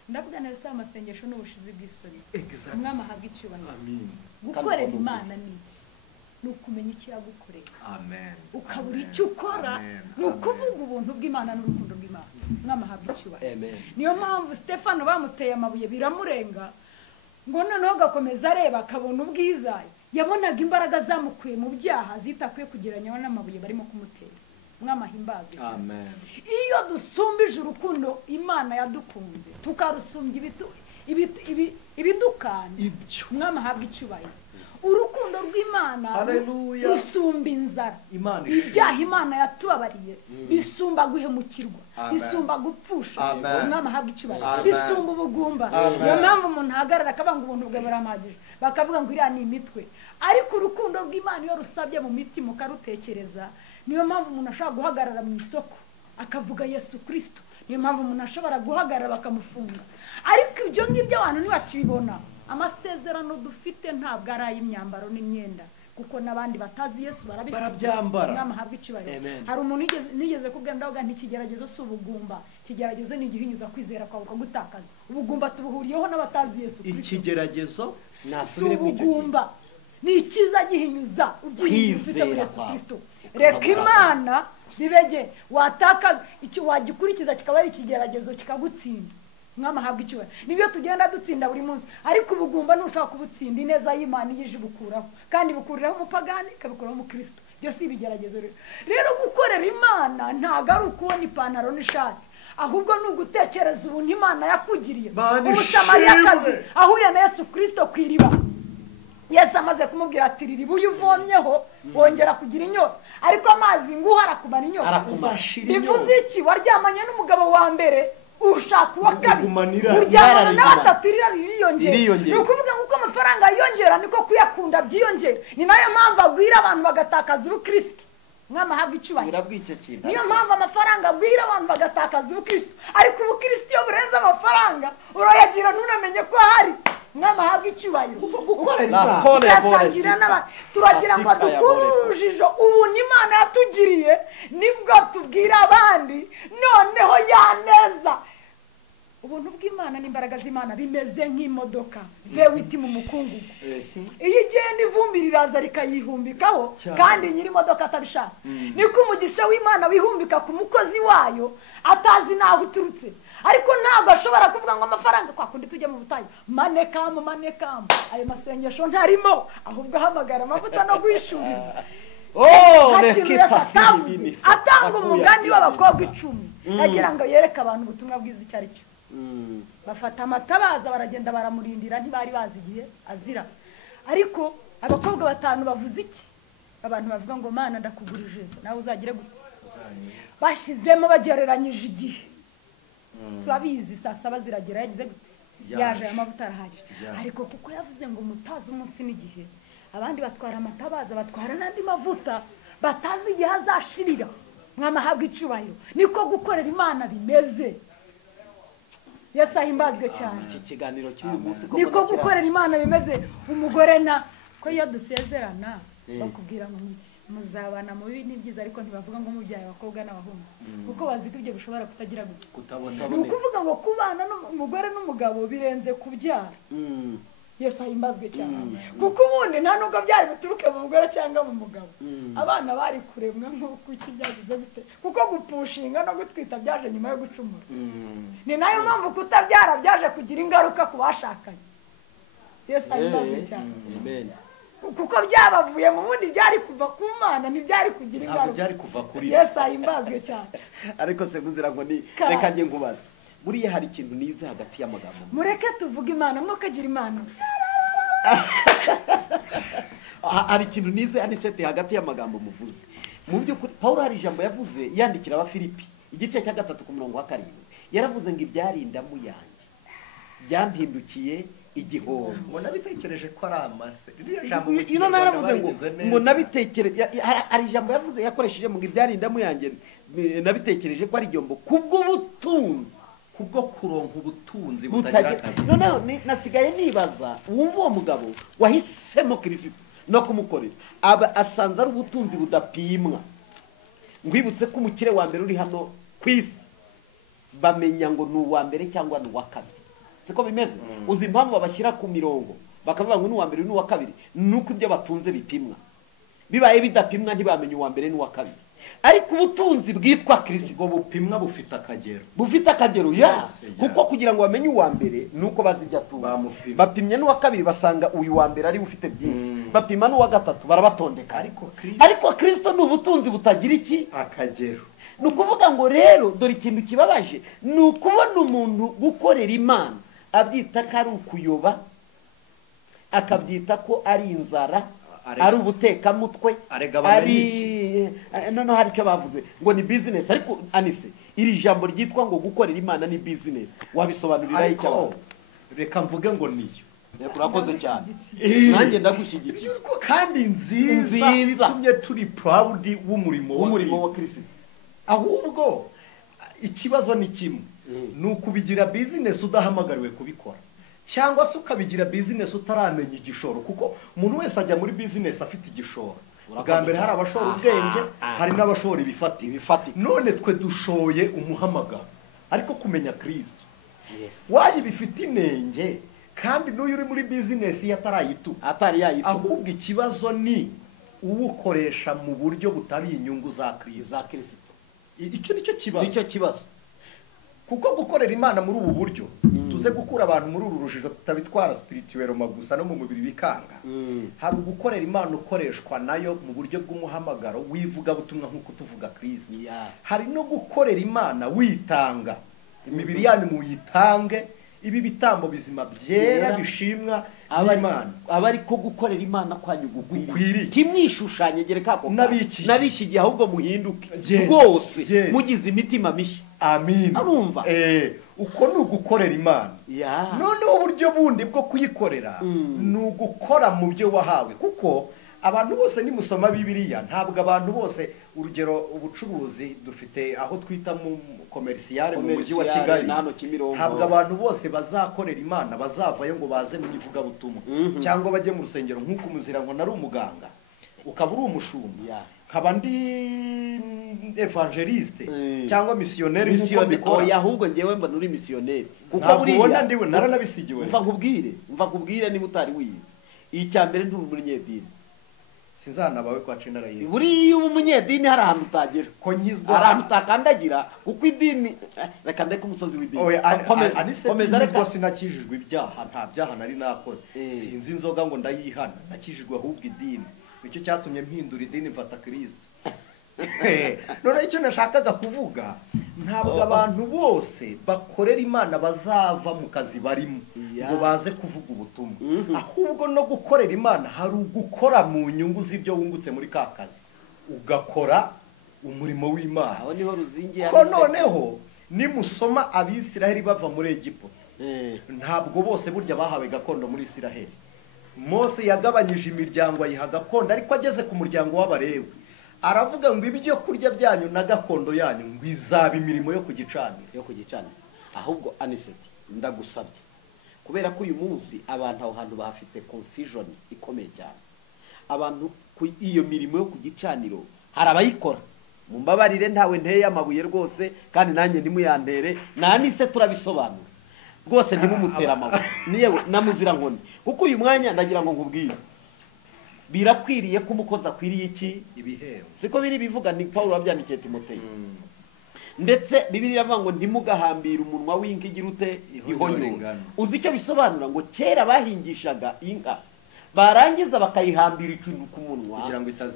Ndavuga neza sa amasengesho n'ubushizi bw'isoni, umwami ahabwa icyubahiro. Gukorera Imana ni iki? Ni ukumenya icyo yagukorera, ukabura icyo ukora. Ni ukuvuga ubuntu bw'Imana n'urukundo rw'Imana. Umwami ahabwa icyubahiro. Niyo mpamvu Stefano bamuteye amabuye biramurenga, ngo noneho gakomeza areba akabona ubwiza, yabonaga imbaraga zamukuye mu byaha zitakwiye kugereranywa n'amabuye barimo kumutera. Umwami ahimbazwe cyane. Iyo dusumbije urukundo Imana yadukunze, tukarusumbya ibidukana, umwami ahabwa icyubahiro. Urukundo rw'Imana rusumba inzara, ibyaha Imana yatubabariye bisumba guhemukirwa, bisumba gupfusha, umwami ahabwa icyubahiro, bisumba ubugumba. Niyo mpamvu umuntu ahagarara akabanga ubuntu bwe buramagije, bakavuga ngo iriya ni imitwe. Ariko urukundo rw'Imana iyo rusabye mu mitima ukarutekereza, niyo mpamvu umuntu ashobora guhagarara mu isoko akavuga Yesu Kristo. Niyo mpamvu umuntu ashobora guhagarara bakamufunga. Ariko ibyo ngibyo abantu ntibakibibona. Amasezerano dufite ntabwo ari ay'imyambaro n'imyenda, kuko n'abandi batazi Yesu barabyambara. Umwami ahabwa icyubahiro. Hari umuntu nigeze kubwira ndavuga nti ikigeragezo si ubugumba, ikigeragezo ni igihinyuza kwizera kwawe ukagutakaza. Ubugumba tubuhuriyeho n'abatazi Yesu Kristo. Ikigeragezo si ubugumba, ni ikiza gihinyuza ubyihinyuza muri Yesu Kristo. Reka Imana bibege watakaza icyo wagikurikiza kikaba ari ikigeragezo kikagutsinda. Umwami ahabwa icyubahiro. Nibyo tugenda dutsinda buri munsi, ariko ubugumba ntushaka kubutsinda. Ineza y'Imana yije bukuraho, kandi bukuriraho umupagani kabikuraho umukristo. Byo si ibigeragezo rero. Gukorera Imana ntago ari ukubona ipantaro n'ishati, ahubwo ni ugutekereza ubuntu Imana yakugiriye. Umusamariyakazi ahuye na Yesu Kristo ku iriba, Yesu amaze kumubwira ati iriba uyuvomyeho wongera kugira inyota, ariko amazi nguha arakubana inyota. Bivuze iki? Waryamanye n'umugabo wa mbere, ushaka uwa kabiri, uryamana na batatu, ririyongera. Ni ukuvuga ngo uko amafaranga yiyongera niko kuyakunda byiyongera. Ni nayo mpamvu agwira abantu bagatakaza ubukristo. Umwami ahabwa icyubahiro. Niyo mpamvu amafaranga agwira abantu bagatakaza ubukristo, ariko ubukristo iyo burenze amafaranga urayagira ntunamenye ko ahari. Umwami ahabwa icyubahiro. Turagira ngo dukure urujijo ubuntu Imana yatugiriye, nibwo tubwira abandi noneho yaneza. Ubuntu bw'Imana n'imbaraga z'Imana bimeze nk'imodoka vewiti mu mukungugu. Iyo igenda ivumbi riraza rikayihumbikaho, kandi nyiri imodoka atabishaka. Niko umugisha w'Imana wihumbika ku mukozi wayo atazi naho uturutse. Ariko ntabwo ashobora kuvuga ngo amafaranga kwa kundi tujye mu butayu manekamu. Ayo masengesho ntarimo, ahubwo ahamagara amavuta no guhishurira. Atanga umugani w'abakobwa 10 agira ngo yereke abantu ubutumwa bwiza icyo ari cyo. Bafata amatabaza baragenda baramurindira, ntibari bazi igihe azira. Ariko abakobwa 5 bavuze iki? Abantu bavuga ngo Mana ndakugurije, nawe uzagire gute? Bashizemo bagereranyije igihe. Turabizi saa 7 ziragera, yagize gute? Yaje amavuta arahagije. Ariko kuko yavuze ngo mutazi umunsi n'igihe, abandi batwara amatabaza, batwara n'andi mavuta, batazi igihe azashirira. Umwami ahabwa icyubahiro. Niko gukorera Imana bimeze. Yesu ahimbazwe cyane. Iki kiganiro cy'uyu munsi niko gukorera Imana bimeze. Umugore na ko iyo dusezerana bakubwira ngo muzabana mu bibi n'ibyiza, ariko ntibavuga ngo mubyaye abakobwa n'abahungu, kuko bazi ko ibyo bishobora kutagira kutabona. Ni ukuvuga ngo kubana n'umugore n'umugabo birenze kubyara. Yesu ahimbazwe cyane. Kuko ubundi nta nubwo byari buturuke mu mugore cyangwa mu mugabo. Abana bari kuremwa nk'uko iki byagize bite, kuko gupushinga no gutwita byaje nyuma yo gucumura. Ni nayo mpamvu kutabyara byaje kugira ingaruka ku bashakanye. Yesu ahimbazwe cyane. Amen. Kuko byabavuye mu bundi byari kuva ku Mana, ntibyari kugira ingaruka. Byari kuva kuri Yesu ahimbazwe cyane. Ariko se guzira ngo ni reka nge nkubaza, buriya hari ikintu nize hagati y'amagambo. Mureke tuvuge Imana, mwokagira Imana. hari ikintu nize anisete hagati y'amagambo muvuze mu by'ukuri Pawulo hari ijambo yavuze yandikira abafilipi igice cya 3 ku murongo wa 7 yaravuze ngo ibyarindamu yanjye byampindukiye igihombo. ngo nabitekereje ko ari amase ino naravuze ngo nabitekereje hari ijambo yavuze yakoresheje mu ibyarindamu yanjye nabitekereje ko ari igihombo kubw'ubutunzi kubwo kuronka ubutunzi butagira akagero. noneho nasigaye nibaza wumva uwo mugabo wahisemo Kristo no kumukorera aba asanze ari ubutunzi budapimwa. Ngwibutse ko umukire wa mbere uri hano ku isi bamenya ngo ni uwa mbere cyangwa ni uwa kabiri, siko bimeze. Uzi impamvu babashyira ku mirongo bakavuga ngo ni uwa mbere n'uwa kabiri? Nuko ibyo batunze bipimwa, bibaye bidapimwa ntibamenye uwa mbere n'uwa kabiri. Ariko ubutunzi bwitwa Kristo ubwo bupimwa bufite akagero, bufite akagero kuko kugira ngo bamenye uwa mbere nuko bazi ibyo atunze. Bapimye n'uwa kabiri basanga uyu wa mbere ari ufite byinshi, bapima n'uwa gatatu barabatondeka. Ariko Kristo ni ubutunzi butagira iki akagero. Ni ukuvuga ngo rero dore ikintu kibabaje ni ukubona umuntu gukorera Imana abyita ko ari ukuyoba, akabyita ko ari inzara, ari ubutekamutwe, ari noneho hari icyo bavuze ngo ni business. Ariko Anise, iri jambo ryitwa ngo gukorera Imana ni business wabisobanurira iki abantu? Reka mvuge ngo niyo. Urakoze cyane, nanjye ndagushyigikiye kandi nziza itumye turi proud w'umurimo wa Kristo. Ahubwo ikibazo ni kimwe, ni ukubigira business udahamagariwe kubikora, cyangwa se ukabigira business utaramenya igishoro. Kuko umuntu wese ajya muri business afite igishoro. Bwa mbere hari abashora ubwenge, hari n'abashora ibifatika. None twe dushoye umuhamagaro, ariko kumenya Kristo wayi bifite inenge, kandi n'uyu uri muri business atari yayitu. Ahubwo ikibazo ni uwukoresha mu buryo butari inyungu za Kristo. Icyo nicyo kibazo. Kuko gukorera Imana muri ubu buryo tuze gukura abantu muri uru rujijo tutabitwara spirituel gusa no mu mubiri bikanga. Hari ugukorera Imana ukoreshwa nayo mu buryo bw'umuhamagaro wivuga butumwa nk'uko tuvuga Kristo. Hari no gukorera Imana witanga, imibiri yanyu muyitange ibi bitambo bizima byera bishimwa n'Imana. Abari ko gukorera Imana kwanyu gukwiriye kimwishushanye gereka ko nabiki gihe ahubwo muhinduke rwose mugize imitima mishya. Amin. Arumva uko ni ugukorera Imana. Noneho uburyo bundi bwo kuyikorera ni ugukora mu byo wahawe. Kuko abantu bose nimusoma Bibiliya, ntabwo abantu bose, urugero ubucuruzi dufite aho twita mu commercial mu mujyi wa Kigali, ntabwo abantu bose bazakorera Imana bazavayo ngo baze mu ivuga butumwa cyangwa bajye mu rusengero nk'uko umuzira ngo nari umuganga ukaba uri umushumba, nkaba ndi evangeliste cyangwa missionnaire nk'uko bikora. Ahubwo ngewe mba nuri missionnaire kuko buriya ndiwe naranabisigiwe. Mva nkubwire niba utari wize icya mbere ndi umunyedini, sinzana bawe kwa Cindara Yesu. Buriya ubu umunyedini hari ahantu utagera, ko nkizwa hari ahantu utakandagira kuko idini reka ndeke umusozi w'idini. Komeza reka sinakijijwe ibyaha, nta byaha nari nakoze. Sinzi inzoga ngo ndayihana, nakijijwe ahubwo idini. Nicyo cyatumye mpindura idini mfata Kristo. None icyo nashakaga kuvuga, ntabwo abantu bose bakorera Imana bazava mu kazi barimo ngo baze kuvuga ubutumwa. Ahubwo no gukorera Imana hari ugukora mu nyungu z'ibyo wungutse muri ka kazi, ugakora umurimo w'Imana. Aho niho ruzingiye. Ko noneho nimusoma Abisiraheli bava muri Egiputa, ntabwo bose burya bahawe gakondo muri Isiraheli. Mose yagabanyije imiryango ayiha gakondo, ariko ageze ku muryango w'Abalewi aravuga ngo ibyo kurya byanyu na gakondo yanyu ngo izaba imirimo yo kugicanira. Ahubwo Aniseti, ndagusabye, kubera ko uyu munsi abantu aho hantu bahafite confusion ikomeye cyane. Abantu iyo mirimo yo kugicaniro hari abayikora, mumbabarire ntawe nteye amabuye rwose, kandi nanjye ndimuyantere na Anise turabisobanura rwose, ndimumutera amabuye niyewe namuzira nkoni. Kuko uyu mwanya ndagira ngo nkubwire, birakwiriye ko umukozi akwiriye iki? Ibihembo. Siko biri bivuga, ni Paulo wabyandikiye Timoteyo. Ndetse Bibiliya iravuga ngo ndimugahambira umunwa w'inka igira ute? Ihonyo. Uzi icyo bisobanura? Ngo kera bahingishaga inka barangiza bakayihambira ikintu ku munwa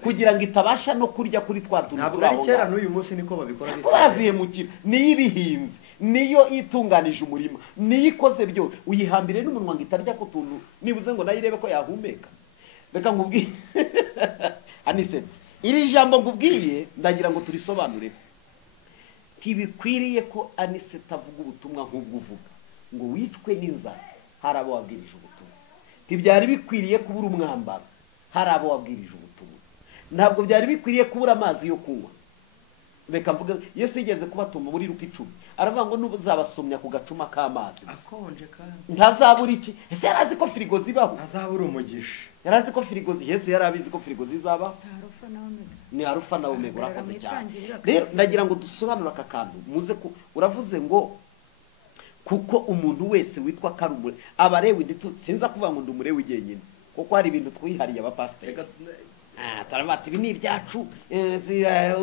kugira ngo itabasha no kurya kuri twa tuntu. Ntabwo ari kera n'uyu munsi niko babikora. Barazihemukira. Niyo ibihinze, niyo itunganije umurima, niyo ikoze byose, uyihambire n'umunwa ngo itarya ko tuntu nibuze ngo nayirebe ko yahumeka. reka nkubwiye Anisete, iri jambo nkubwiye ndagira ngo turisobanure. Ntibikwiriye ko Anisete avuga ubutumwa nk'ubwo uvuga ngo wicwe n'inzara, hari abo wabwirije ubutumwa. Ntibyari bikwiriye kubura umwambaro, hari abo wabwirije ubutumwa. Ntabwo byari bikwiriye kubura amazi yo kunywa. Reka mvuga, Yesu yigeze kubatuma muri Luka 10, aravuga ngo n'uzabasomya ku gacuma k'amazi akonje kandi ntazabura iki. Ese yarazi ko firigo zibaho? azabura umugisha. Yarazi ko firigo, Yesu yarabizi ko firigo zizaba Alpha na Omega. ni Alpha na Omega. Urakoze Mu cyane. itangiriro Rero ndagira ngo dusobanure aka kantu, muze ku uravuze ngo kuko umuntu wese witwa karumure abarewe nditu sinza kuvuga ngo ndumure wigenyine, kuko hari ibintu twihariye abapasiteri. Tarabati ibi ni ibyacu,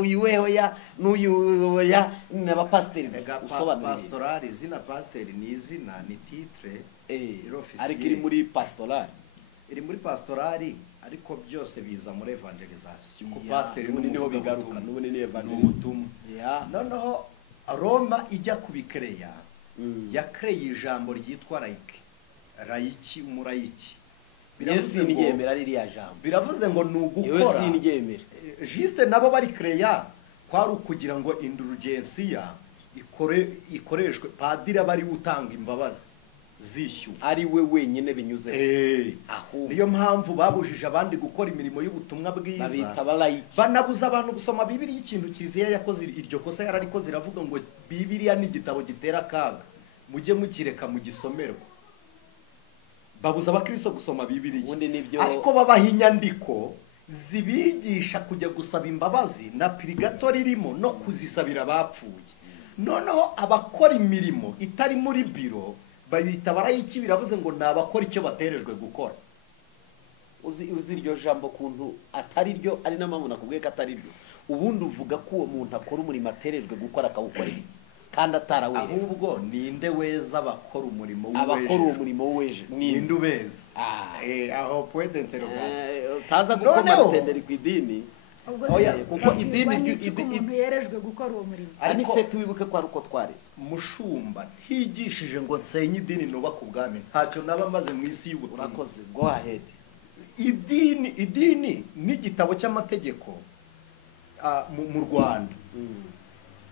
uyu weho ya n'uyu ya n'abapasiteri usobanura. Pastoral, izina pasiteri ni izina, ni titre ariko iri muri pastoral, iri muri pastorali, ariko byose biza muri evangelization. Ko Yeah, pasiteri n'ubundi niho n'umuvuga bigaruka, butumwa. n'ubundi ni Ni evangelist. ubutumwa. Yeah. Noneho Roma ijya kubikereya Mm. yakreye ijambo ryitwa layiki, umurayiki. Yesu niryemera ririya jambo. Biravuze ngo ni Yesu ugukora. niryemera. Juste nabo bari kreya kwari ukugira ngo indulgensiya ikoreshwe, padiri bari utanga imbabazi zishyuwe Ari we wenyine binyuze. ahubwo niyo mpamvu babujije abandi gukora imirimo y'ubutumwa bwiza, Babita abalayiki. banabuza abantu gusoma Bibiliya. Ikintu kiziya yakoze, iryo kosa yararikoze, iravuga ngo Bibiliya ni igitabo gitera akaga, mujye mukireka mugisomerwa. Babuza abakristo gusoma Bibiliya, Ubundi nibyo ariko babaha inyandiko zibigisha kujya gusaba imbabazi na purigatori irimo no kuzisabira abapfuye. Noneho abakora imirimo itari muri biro bayita barayiki, biravuze ngo ni abakora icyo baterejwe gukora. uzi iryo jambo kuntu atari ryo, ari n'amamvu nakubwiye ko atari ryo. Ubundi uvuga ko uwo muntu akora umurimo aterejwe gukora akawukorera kandi atarawera. Ahubwo ninde weza abakora umurimo w'uweje? Abakora uwo murimo w'uweje ninde ubeza? Aho point d'interrogation. Taza gukoma rutenderi ku idini. Ubwo Oya, se kuko babwirwa idini n'iki ko umuntu yerejwe gukora uwo murimo. Anisete wibuke ko ari uko twareze. Mushumba higishije ngo nsenye idini nubaka ubwami, ntacyo naba maze mu isi y'ubutumwa. Urakoze, go ahead. Idini n'igitabo cy'amategeko mu Rwanda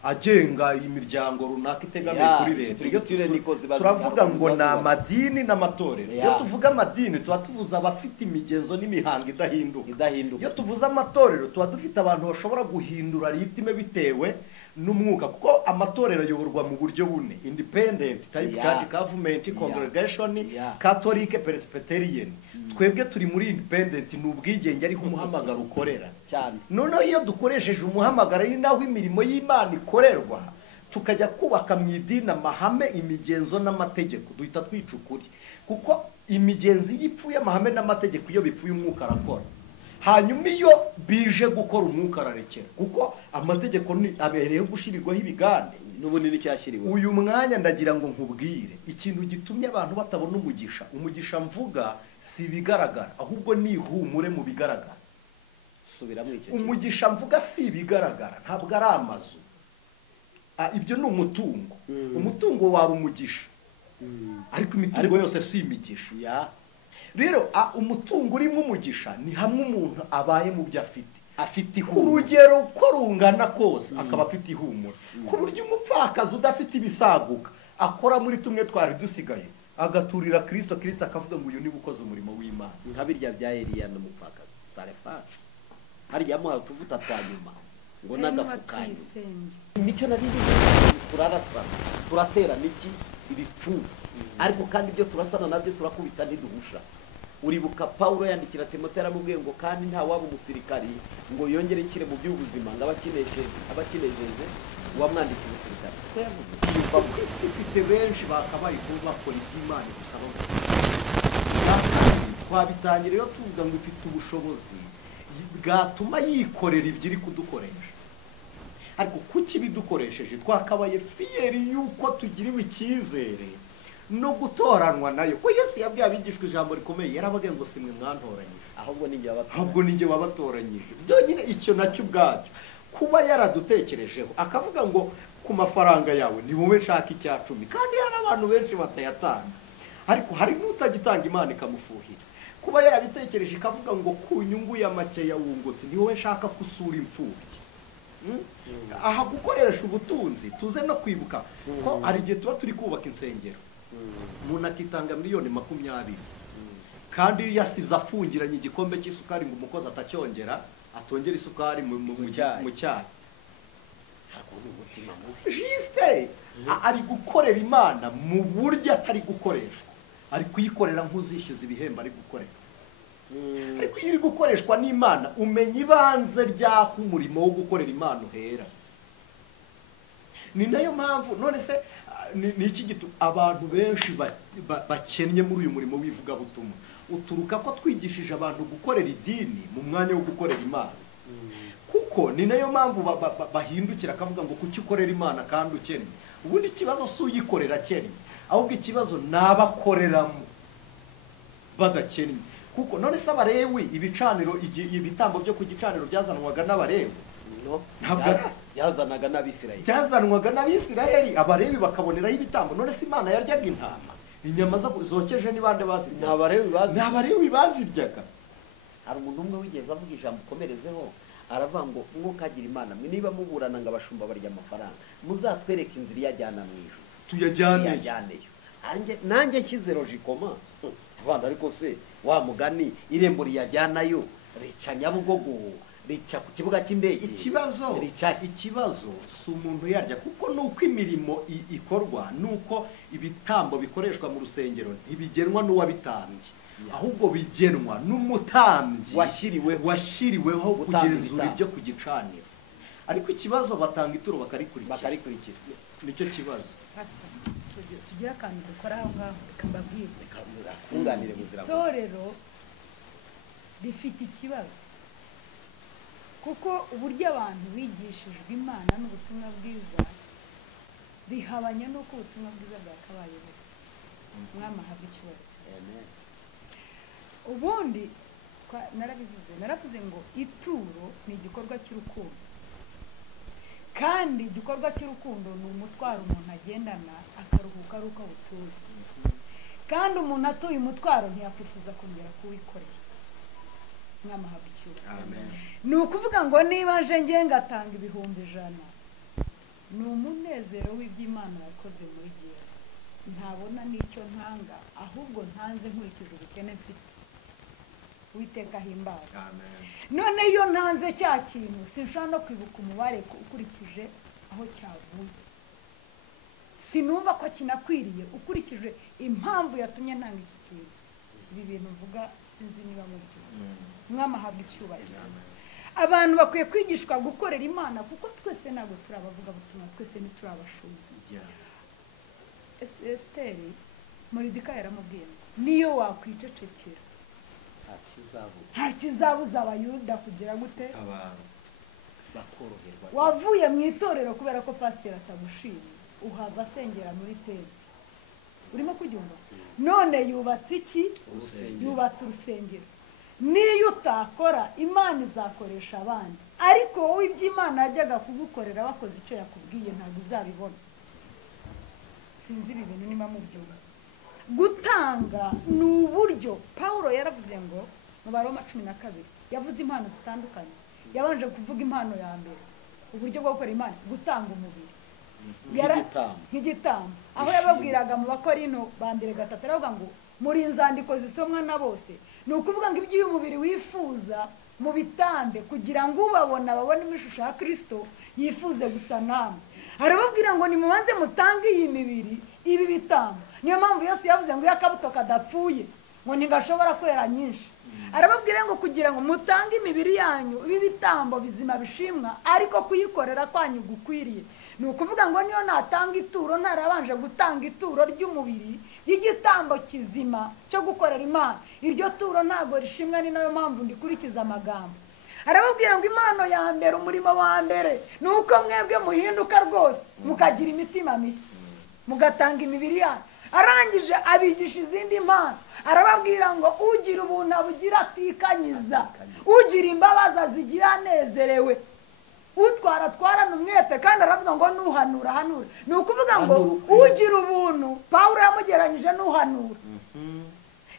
agenga imiryango runaka itegamiye kuri leta. Turavuga ngo ni amadini n'amatorero. Iyo tuvuga amadini tuba tuvuza abafite imigenzo n'imihango idahinduka. Iyo tuvuze amatorero tuba dufite abantu bashobora guhindura ritime bitewe n'umwuka, kuko amatorero ayoborwa mu buryo bune: independent type church, government, congregation, catholic, presbyterian. Twebwe turi muri independent, ni ubwigenge ariho umuhamagaro ukorera cyane. Noneho iyo dukoresheje umuhamagaro ari naho imirimo y'Imana ikorerwa, tukajya kubaka mu idini amahame, imigenzo n'amategeko, duhita twica ukuri, kuko imigenzi y'ipfuye, amahame n'amategeko iyo bipfuye umwuka arakora. Hanyuma iyo bije gukora umwuka ararekera, kuko amategeko ni abereyeho gushirirwaho ibigande. N'ubundi nicyo yashyiriwe. Uyu mwanya ndagira ngo nkubwire ikintu gitumye abantu batabona umugisha. Umugisha mvuga si ibigaragara, ahubwo ni ihumure mu bigaragara. Subiramo icyo. Umugisha mvuga si ibigaragara, ntabwo ari amazu. Ibyo ni umutungo. Umutungo waba umugisha, ariko imitungo yose si imigisha. Rero umutungo urimo umugisha ni hamwe umuntu abaye mu byo afite urugero ko rungana kose, akaba afite ihumura, ku buryo umupfakazi udafite ibisaguka akora muri tumwe twari dusigaye agaturira Kristo, Kristo akavuga ngo uyu ni gukoza umurimo w'Imana. Nka birya bya Eliya n'umupfakazi Sarefati, harya yamuhaye utuvuta twa nyuma ngo n'agapfukanyo. Nicyo nabindi turarasana, turaterana iki ibipfusi, ariko kandi ibyo turasana nabyo turakubita ntiduhusha. Uribuka Paulo yandikira Timoteyo aramubwiye ngo kandi nta waba umusirikari ngo yongere ikire mu by'ubuzima ngo abakinejeje uwamwandikiye umusirikari. Ko yavuze yumva ko isi ifite benshi bakabaye kuba bakora iby'Imana gusa twabitangira iyo tuvuga ngo ifite ubushobozi bwatuma yikorera ibyo iri kudukoresha. Ariko kuki bidukoresheje twakabaye fiyeri yuko tugiriwe icyizere no gutoranwa nayo. Ko Yesu yabwiye abigishwa ijambo rikomeye, yaravuga ngo simwe mwantoranyije, ahubwo ninjye wabatoranyije. Byonyine icyo nacyo ubwacyo, kuba yaradutekerejeho akavuga ngo ku mafaranga yawe ni wowe nshaka icya 10, kandi hari abantu benshi batayatanga. Ariko hari n'utagitanga Imana ikamufuhira. kuba yarabitekereje ikavuga ngo ku nyungu ya make yawungutse ni wowe nshaka kusura imfubyi. Aha gukoresha ubutunzi tuze no kwibuka ko hari igihe tuba turi kubaka insengero, umuntu akitanga miliyoni 20 kandi yasize afungiranye igikombe cy'isukari ngo umukozi atacyongera, atongera isukari mu cyayi. Juste ari gukorera Imana mu buryo atari gukoreshwa, ari kuyikorera nk'uzishyuza ibihembo ari gukorera. Ariko iyo iri gukoreshwa n'Imana umenya ibanze ry'aho umurimo wo gukorera Imana uhera. Ni nayo mpamvu none se ni iki gitu abantu benshi bakennye muri uyu murimo w'ivugabutumwa, uturuka ko twigishije abantu gukorera idini mu mwanya wo gukorera Imana. Kuko ni nayo mpamvu bahindukira akavuga ngo kuki ukorera Imana kandi ukennye. Ubundi ikibazo si uyikorera akennye, ahubwo ikibazo n'abakoreramo badakennye. Kuko none se Abalewi ibicaniro ibitambo byo ku gicaniro byazanwaga n'Abalewi? Ntabwo yazanaga n'Abisirayeli. Byazanwaga n'Abisirayeli, Abalewi bakaboneraho ibitambo. None se Imana yaryaga intama, inyama zokeje ni bande baziryaga? N'Abalewi baziryaga. Hari umuntu umwe wigeze avuga ijambo ukomerezeho, aravuga ngo mwukagira Imana mwe niba muburana ngo abashumba barya amafaranga, muzatwereka inzira iyajyana mu ijuru tuyajyaneyo. Nanjye nshyize logikoma abandi, ariko se wa mugani irembo riyajyanayo rica Nyabugogo, rica ku kibuga cy'indege. Ikibazo si umuntu yarya, kuko nuko imirimo ikorwa, nuko ibitambo bikoreshwa mu rusengero ntibigenwa n'uwabitambye, ahubwo bigenwa n'umutambyi washyiriweho kugenzura ibyo ku gicaniro. Ariko ikibazo batanga ituro bakarikurikira. Nicyo kibazo. Tugira akantu dukora aho ngaho, reka mbabwire. Kunganire muzira. Itorero rifite ikibazo kuko uburyo abantu bigishijwe Imana n'ubutumwa bwiza bihabanye n'uko ubutumwa bwiza bwakabayeho. Mwama habe icyubahiro. Amen. Ubundi naravuze ngo ituro ni igikorwa cy'urukundo, kandi igikorwa cy'urukundo ni umutwaro umuntu agendana akaruhuka ari uko awutuye. Kandi umuntu atuye umutwaro ntiyakwifuza kongera kuwikorera. Mwama habe icyubahiro. Amen. Ni ukuvuga ngo niba nje ngiye ngatanga 100,000, ni umunezero w'iby'Imana yakoze muri gihe. Ntabona n'icyo ntanga, ahubwo ntanze nkurikije ubukene mfite. Uwiteka ahimbaza. Amen. None iyo ntanze cya kintu sinshobora no kwibuka umubare ukurikije aho cyavuye. Sinumva ko kinakwiriye ukurikije impamvu yatumye ntanga iki kintu. Ibi bintu mvuga sinzi niba mubyo. Mwama habe icyubahiro. Abantu bakwiye kwigishwa gukorera Imana, kuko twese ntabwo turabavuga butumwa, twese ni turabashumba. Esteri Moridekayi yaramubwiye ngo niyo wakwicecekera nta kizabuza Abayuda kugira gute bakoroherwa. Wavuye mu itorero kubera ko pasiteri atagushimye, uhava asengera muri tente. Urimo kubyumva? None yubatse iki? Yubatse urusengero. Niyo utakora Imana izakoresha abandi, ariko wowe iby'Imana yajyaga kugukorera bakoze icyo yakubwiye ntabwo uzabibona. Sinzi ibi bintu niba mubyumva. Gutanga ni uburyo. Paulo yaravuze ngo mu Baroma 12 yavuze impano zitandukanye. Yabanje kuvuga impano ya mbere, uburyo bwo gukora Imana, gutanga umubiri nk'igitambo. Aho yababwiraga mu Bakorinto ba 2:3 aravuga ngo muri inzandiko zisomwa na bose, ni ukuvuga ngo iby'uyu mubiri wifuza mu bitambe kugira ngo ubabona babone ishusho ya Kristo yifuze gusa namwe. Arababwira ngo nimubanze mutange iyi mibiri ibi bitambo. Niyo mpamvu Yesu yavuze ngo yakabuto kadapfuye ngo ntigashobora kwera nyinshi. Arababwira ngo kugira ngo mutange imibiri yanyu ibi bitambo bizima bishimwa, ariko kuyikorera kwanyu gukwiriye. Ni ukuvuga ngo niyo natanga ituro ntarabanje gutanga ituro ry'umubiri y'igitambo kizima cyo gukorera Imana, iryo turo ntago rishimwa. Ni nayo mpamvu ndikurikiza amagambo. Arababwira ngo impano ya mbere, umurimo wa mbere, ni uko mwebwe muhinduka rwose mukagira imitima mishya mugatanga imibiri yanyu. Arangije abigisha izindi mpano. Arababwira ngo ugira ubuntu abugira atikanyiza, ugira imbabazi azigira anezerewe, utwaratwarana umwete. Kandi aravuga ngo nuhanura hanura. Ni ukuvuga ngo ugira ubuntu Paulo yamugeranyije n'uhanura.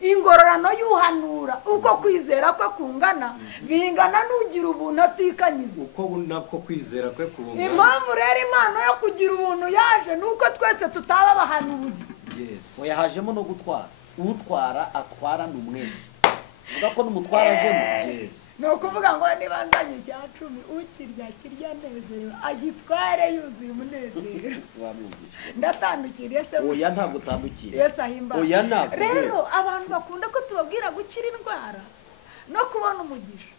ingororano y'uhanura uko kwizera kwe kungana bingana n'ugira ubuntu atikanyiza. uko nako kwizera kwe kungana. Impamvu rero impano yo kugira ubuntu yaje nuko twese tutaba abahanuzi. Yes. oya hajemo no gutwara, utwara atwara ni umwere, uvuga ko n'umutwara ajemo. Yes. Ni ukuvuga ngo niba nzanye icya cumi ukirya kirya nezerewe agitware yuzuye umunezero. Wamwumvise? Ndatandukiriye se. oya ntabwo utandukira. Yesu ahimbaza. oya ntabwo. Rero abantu bakunda ko tubabwira gukira indwara no kubona umugisha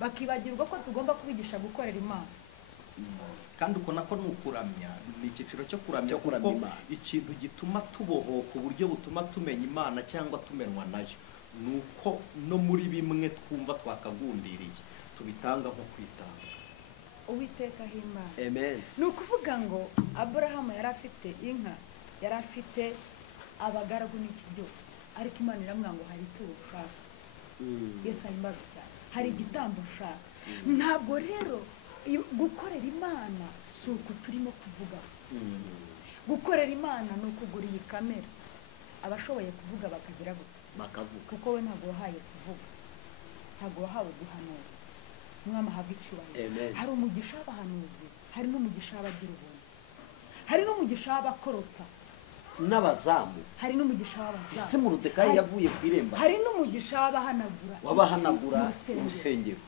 bakibagirwa ko tugomba kubigisha gukorera Imana. kandi uko nako ni ukuramya, ni icyiciro cyo kuramya, Cyo kuramya kuko Imana. ikintu gituma tubohoka uburyo butuma tumenya Imana cyangwa tumenwa nayo ni uko no muri bimwe twumva twakagundiriye tubitanga nko kwitanga. Uwiteka ahimbaza. amen. Ni ukuvuga ngo Aburahamu yari afite inka, yari afite abagaragu n'iki byose, ariko Imana iramubwira ngo hari ituro ushaka. Yesu ahimbaza cyane, hari igitambo ushaka. Ntabwo rero gukorera Imana si uko turimo kuvuga gusa. Gukorera Imana ni ukugura iyi kamera, abashoboye kuvuga bakagira gute bakavuga. kuko we ntabwo wahaye kuvuga, ntabwo wahawe guhanura. Umwami ahabwa icyubahiro. Amen. Hari umugisha w'abahanuzi, hari n'umugisha w'abagira ubuntu, hari n'umugisha w'abakorota, n'abazamu. hari n'umugisha w'abazamu, ese Moridekayi yavuye ku irembo hari n'umugisha w'abahanagura w'abahanagura urusengero. urusengero.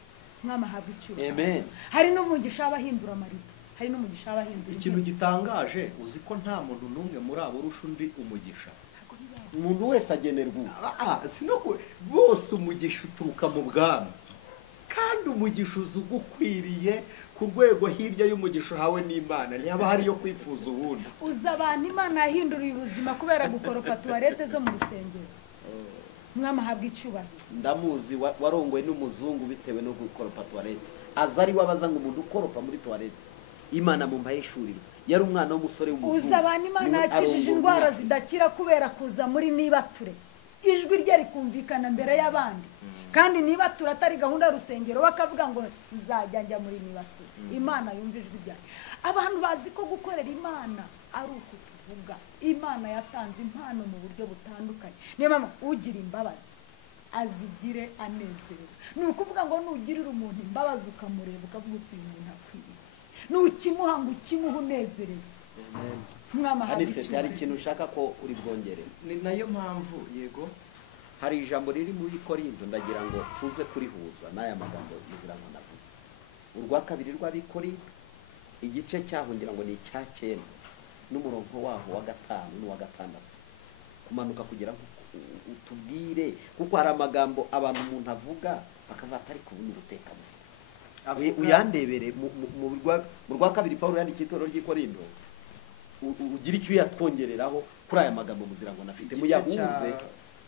Umwami ahabwa icyubahiro. Amen. Hari n'umugisha w'abahindura amarido, hari n'umugisha w'abahindura Ikintu intebe. gitangaje, uzi ko nta muntu n'umwe muri abo urusha undi umugisha. Ntabwo bibaho. umuntu wese agenerwa uwo. Bose umugisha uturuka mu bwami, kandi umugisha uza ugukwiriye ku rwego hirya y'umugisha uhawe n'Imana ntihaba hariyo kwifuza ubundi. Uza abantu Imana yahinduriye ubuzima kubera gukoropa tuwarete zo mu rusengero. Umwami ahabwa icyubahiro. ndamuzi warongowe n'umuzungu bitewe no gukoropa tuwarete, aza ari wabaza ngo umuntu ukoropa muri tuwarete Imana mu mpayishuriro yari umwana w'umusore w'umuzungu. Uza abantu Imana yakijije indwara zidakira kubera kuza muri nibature, ijwi rye rikumvikana mbere y'abandi. Kandi nibature atari gahunda y'urusengero bakavuga ngo nzajya njya muri nibature. Imana yumva ijwi ryayo. Abantu bazi ko gukorera Imana ari uko tuvuga. Imana yatanze impano mu buryo butandukanye. Niyo mpamvu ugira imbabazi azigire anezerewe. Ni ukuvuga ngo nugirira umuntu imbabazi ukamureba ukavuga uti uyu muntu akwiriye, nukimuha ngo ukimuhe unezerewe. Mwama Anisete, hari ikintu ushaka ko uri bwongere? Ni nayo mpamvu yego Hari ijambo riri muri Korinto ndagira ngo tuze kurihuza n'aya magambo Muzirango navuze. Urwa kabiri rw'Abikorinto igice cyaho ngira ngo ni icya 9 n'umurongo waho wa 5 n'uwa 6 kumanuka kugira ngo utubwire, kuko hari amagambo abantu umuntu avuga bakavuga atari kubona ubutekano. Uyandebere mu rwa kabiri Paulo yandikiye itorero ry'Ikorinto, ugira icyo yatwongereraho kuri aya magambo Muzirango nafite muyahuze.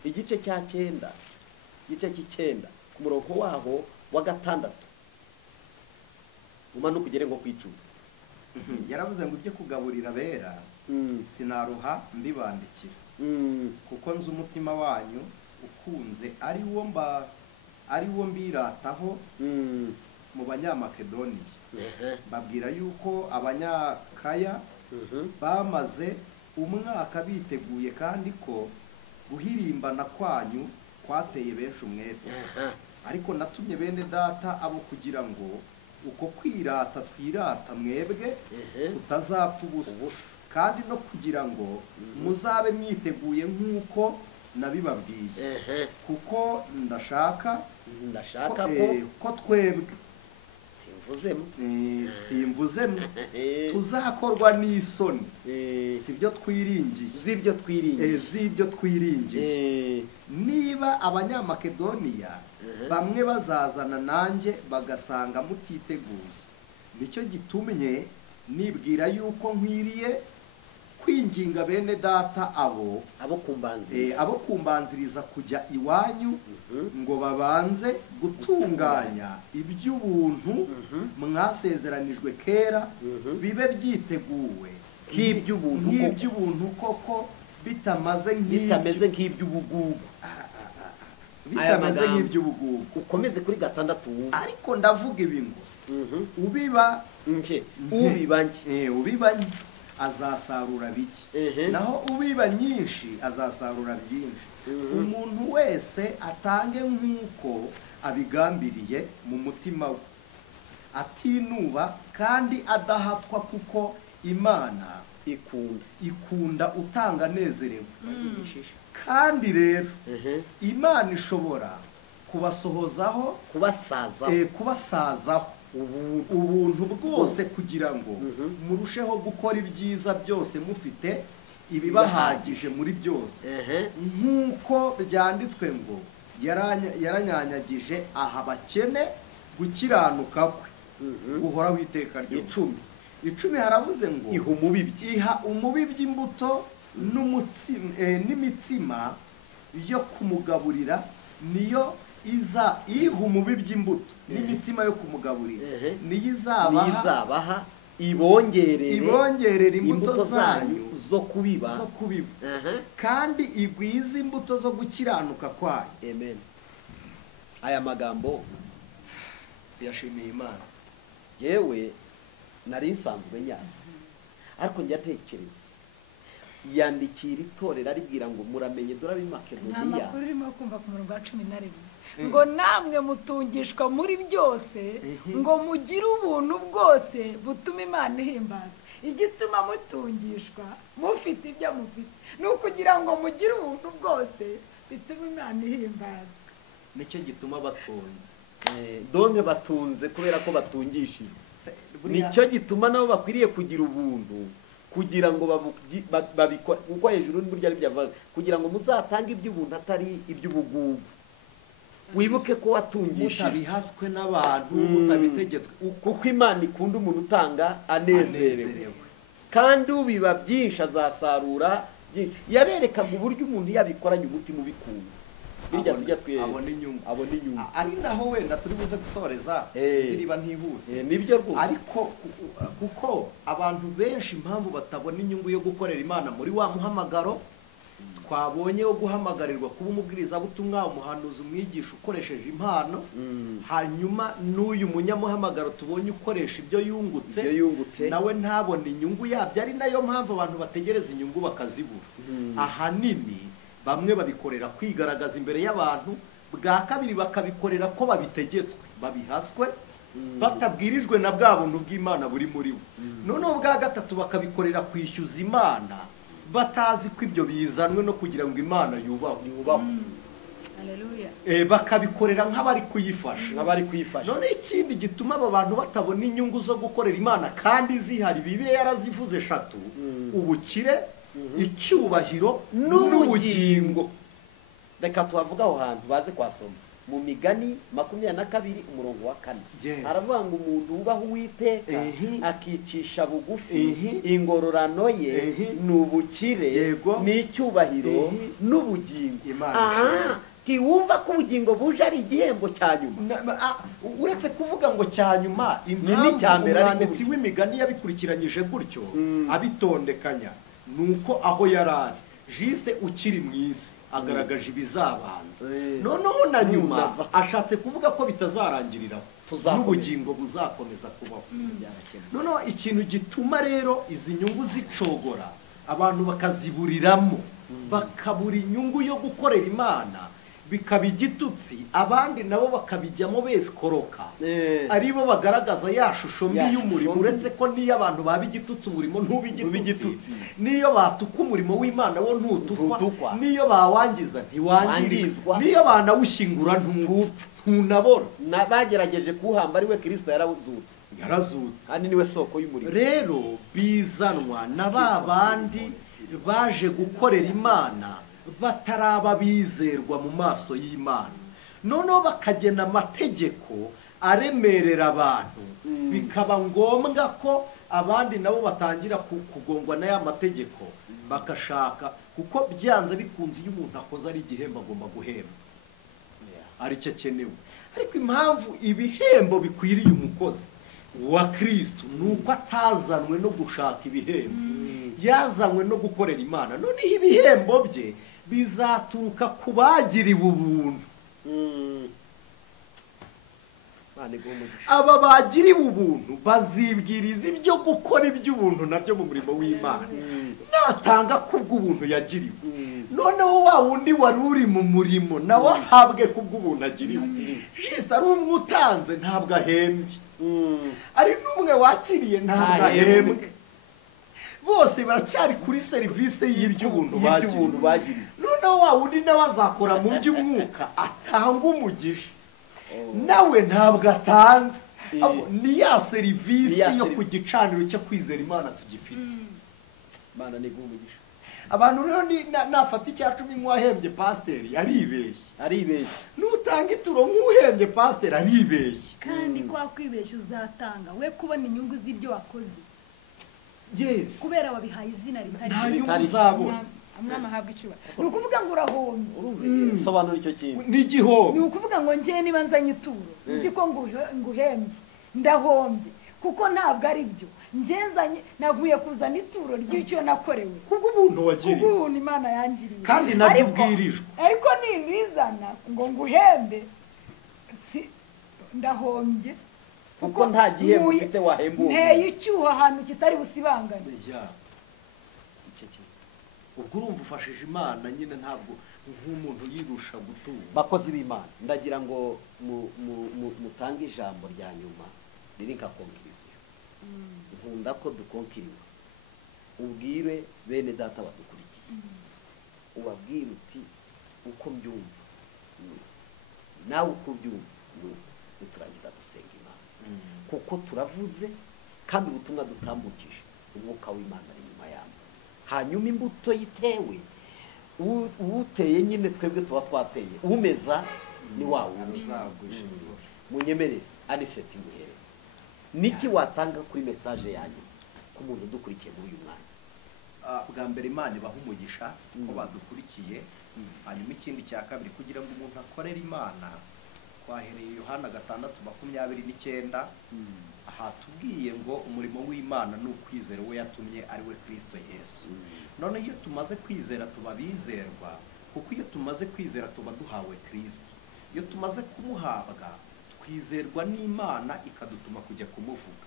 Igice cya 9, igice cy'9 ku murongo waho wa 6 umanuka ugere ngo kwicuma. yaravuze ngo ibyo kugaburira bera sinaruha mbibandikira, kuko nzi umutima wanyu ukunze ari wo mbirataho mu Banyamakedoniya. Babwira yuko Abanyakaya bamaze umwaka biteguye, kandi ko guhirimbana kwanyu kwateye benshi umwete. Ariko natumye bene data abo kugira ngo uko kwirata twirata mwebwe tutazapfa ubusa, kandi no kugira ngo muzabe mwiteguye nk'uko nabibabwiye. Kuko ndashaka ko twebwe simvuzemo tuzakorwa n'isoni z'ibyo twiringiye. Niba Abanyamakedoniya bamwe bazazana nanjye bagasanga mutiteguye, nicyo gitumye nibwira yuko nkwiriye kwinginga bene data abo kumbanziriza kujya iwanyu, ngo babanze gutunganya iby'ubuntu mwasezeranijwe kera, bibe byiteguwe nk'iby'ubuntu koko, bitameze nk'iby'ubugugu. bitameze nk'iby'ubugugu. Ukomeze kuri 6 wumva. Ariko ndavuga ibi ngo ubiba azasarura bike, naho ubiba nyinshi azasarura byinshi. umuntu wese atange nk'uko abigambiriye mu mutima we, atinuba kandi adahatwa, kuko Imana ikunda utanga anezerewe. Kandi rero Imana ishobora kubasohozaho, kubasazaho ubuntu bwose, kugira ngo murusheho gukora ibyiza byose mufite ibibahagije muri byose, nk'uko byanditswe ngo yaranyanyagije aha bakene gukiranuka kwe guhoraho iteka ryose. 10 haravuze ngo iha umubibyi imbuto n'imitsima yo kumugaburira, niyo iha umubibyi imbuto n'imitsima yo kumugaburira, niyo izabaha ibongerere imbuto zanyu zo kubiba, kandi igwiza imbuto zo gukiranuka kwayo. Amen. Aya magambo tuyashimiye Imana. yewe nari nsanzwe nyaza, ariko njya tekereza yandikira itorero aribwira ngo muramenye dore Makedoniya. Amakuru urimo kumva ku murongo wa 11 ngo namwe mutungishwa muri byose, ngo mugire ubuntu bwose butuma Imana ihimbaza. Igituma mutungishwa mufite ibyo mufite ni ukugira ngo mugire ubuntu bwose bituma Imana ihimbaza. Nicyo gituma batunze. Donke batunze kubera ko batungishije. Nicyo gituma nabo bakwiriye kugira ubuntu, kugira ngo babikore uko hejuru n'uburyo ari byavuga, kugira ngo muzatange iby'ubuntu atari iby'ubugugu. Wibuke ko watungishije mutabihaswe n'abantu, mutabitegetswe, kuko Imana ikunda umuntu utanga anezerewe, kandi ubiba byinshi azasarura byinshi. Yaberekaga uburyo umuntu yabikoranye umutima ubikunze, birya tujya abona inyungu. Ari naho wenda turi buze gusoreza ziriba ntihuse. Nibyo rwose. Ariko kuko abantu benshi impamvu batabona inyungu yo gukorera Imana muri wa muhamagaro twabonye wo guhamagarirwa kuba umubwirizabutumwa, umuhanuzi, umwigisha ukoresheje impano, hanyuma n'uyu munyamuhamagaro tubonye ukoresha ibyo yungutse nawe ntabone inyungu yabyo. Ari nayo mpamvu abantu bategereza inyungu bakazibura. Ahanini bamwe babikorera kwigaragaza imbere y'abantu, bwa kabiri bakabikorera ko babitegetswe, babihaswe, batabwirijwe na bwa buntu bw'Imana buri muri bo. Noneho bwa gatatu bakabikorera kwishyuza Imana, batazi ko ibyo bizanwe no kugira ngo Imana yubahwe. Haleluya. Bakabikorera nk'abari kuyifasha. None ikindi gituma aba bantu batabona inyungu zo gukorera Imana kandi zihari, Bibiliya yarazivuze 3: ubukire, icyubahiro n'ubugingo. Reka tuhavuga aho hantu baze kwasoma mu Migani 22 umurongo wa 4. Aravuga ngo umuntu ubaho Uwiteka akicisha bugufi, ingororano ye n'ubukire n'icyubahiro n'ubugingo. Tiwumva ko ubugingo buje ari igihembo cya nyuma. Uretse kuvuga ngo cya nyuma, umwanditsi w'Imigani yabikurikiranyije gutyo abitondekanya, nuko aho yarari jise ukiri mu isi agaragaje ibizabanza, noneho na nyuma ashatse kuvuga ko bitazarangiriraho, n'ubugingo buzakomeza kubaho. Noneho ikintu gituma rero izi nyungu zicogora abantu bakaziburiramo, bakabura inyungu yo gukorera Imana, bikaba igitutsi, abandi nabo bakabijyamo besikoroka, aribo bagaragaza ya shusho mbi y'umurimo. Uretse ko niyo abantu baba igitutsi, umurimo ntuba igitutsi. Niyo batuka umurimo w'Imana wo ntutukwa, niyo bawangiza ntiwangirizwa, niyo banawushyingura ntunabora. Bagerageje kuwuhamba ari we Kristo yarazutse, kandi niwe soko y'umurimo. Rero bizanwa na ba bandi baje gukorera Imana bataraba bizerwa mu maso y'Imana, noneho bakagena amategeko aremerera abantu, bikaba ngombwa ko abandi nabo batangira kugongwa n'aya mategeko, bagashaka, kuko byanze bikunze iyo umuntu akoze ari igihembo agomba guhemba, aricyo akenewe. Ariko impamvu ibihembo bikwiriye umukozi wa Kristo nuko atazanwe no gushaka ibihembo, yazanwe no gukorera Imana. Noneho ibihembo bye bizaturuka ku bagiriwe ubuntu. Aba bagiriwe ubuntu bazibwiriza ibyo gukora iby'ubuntu nabyo mu murimo w'Imana, natanga kubw'ubuntu yagiriwe. noneho wa wundi wari uri mu murimo nawe ahabwe kubw'ubuntu agiriwe. Jisite ari umwe utanze ntabwo ahembye, ari n'umwe wakiriye ntabwo ahembwe, bose baracyari kuri serivisi y'iby'ubuntu bagiriye. Noneho wa wundi nawe azakora mu by'umwuka atanga umugisha, nawe ntabwo atanze. Ni ya serivisi yo ku gicaniro cyo kwizera Imana tugifite. Imana ni umugisha. Abantu rero nafata icya 10 nk'uwahembye pasiteri aribeshye, nutanga ituro nk'uhembye pasiteri aribeshye. kandi kwa kwibeshya uzatanga we kubona inyungu z'ibyo wakoze. Yes, kubera wabihaye izina ritari nta nyungu uzabona. Umwami ahabwa icyubahiro. Ni ukuvuga ngo urahombye. Sobanura icyo kintu. Ni igihombo. Ni ukuvuga ngo njye niba nzanye ituro uzi ko nguhembye ndahombye kuko ntabwo ari byo. Njye naguye kuzana ituro ry'icyo nakorewe kubw'ubuntu wagiriye, kubw'ubuntu Imana yangiriye, kandi nabyo ubwirijwe. Ariko nizana ngo nguhembe ndahombye kuko nta gihembo ufite wahembuye. Nteye icyuho ahantu kitari busibangane. Ubwo urumva ufashije Imana nyine, ntabwo nk'umuntu yirusha gutura. Bakozi b'Imana, ndagira ngo mutange ijambo rya nyuma riri nka konkiriziyo. Nkunda ko dukonkiriwe. Ubwire bene data badukurikiye, ubabwire uti uko mbyumva nawe uko ubyumva, turangiza gusenga Imana kuko turavuze kandi ubutumwa dutambukije umwuka w'Imana ari nyuma yabo. Hanyuma imbuto yitewe uwuteye nyine twebwe tuba twateye, umeza ni wa wundi. Munyemerere Aniseti nguhere, niki watanga kuri message yanyu ku muntu udukurikiye muri uyu mwanya? Bwa mbere Imana ibaha umugisha ko badukurikiye. Hanyuma ikindi cya kabiri, kugira ngo umuntu akorere Imana, twahereye Yohana 6:29 hatubwiye ngo umurimo w'Imana ni ukwizera uwo yatumye ari we Kristo Yesu. None iyo tumaze kwizera tuba bizerwa, kuko iyo tumaze kwizera tuba duhawe Kristo. Iyo tumaze kumuhabwa twizerwa n'Imana ikadutuma kujya kumuvuga,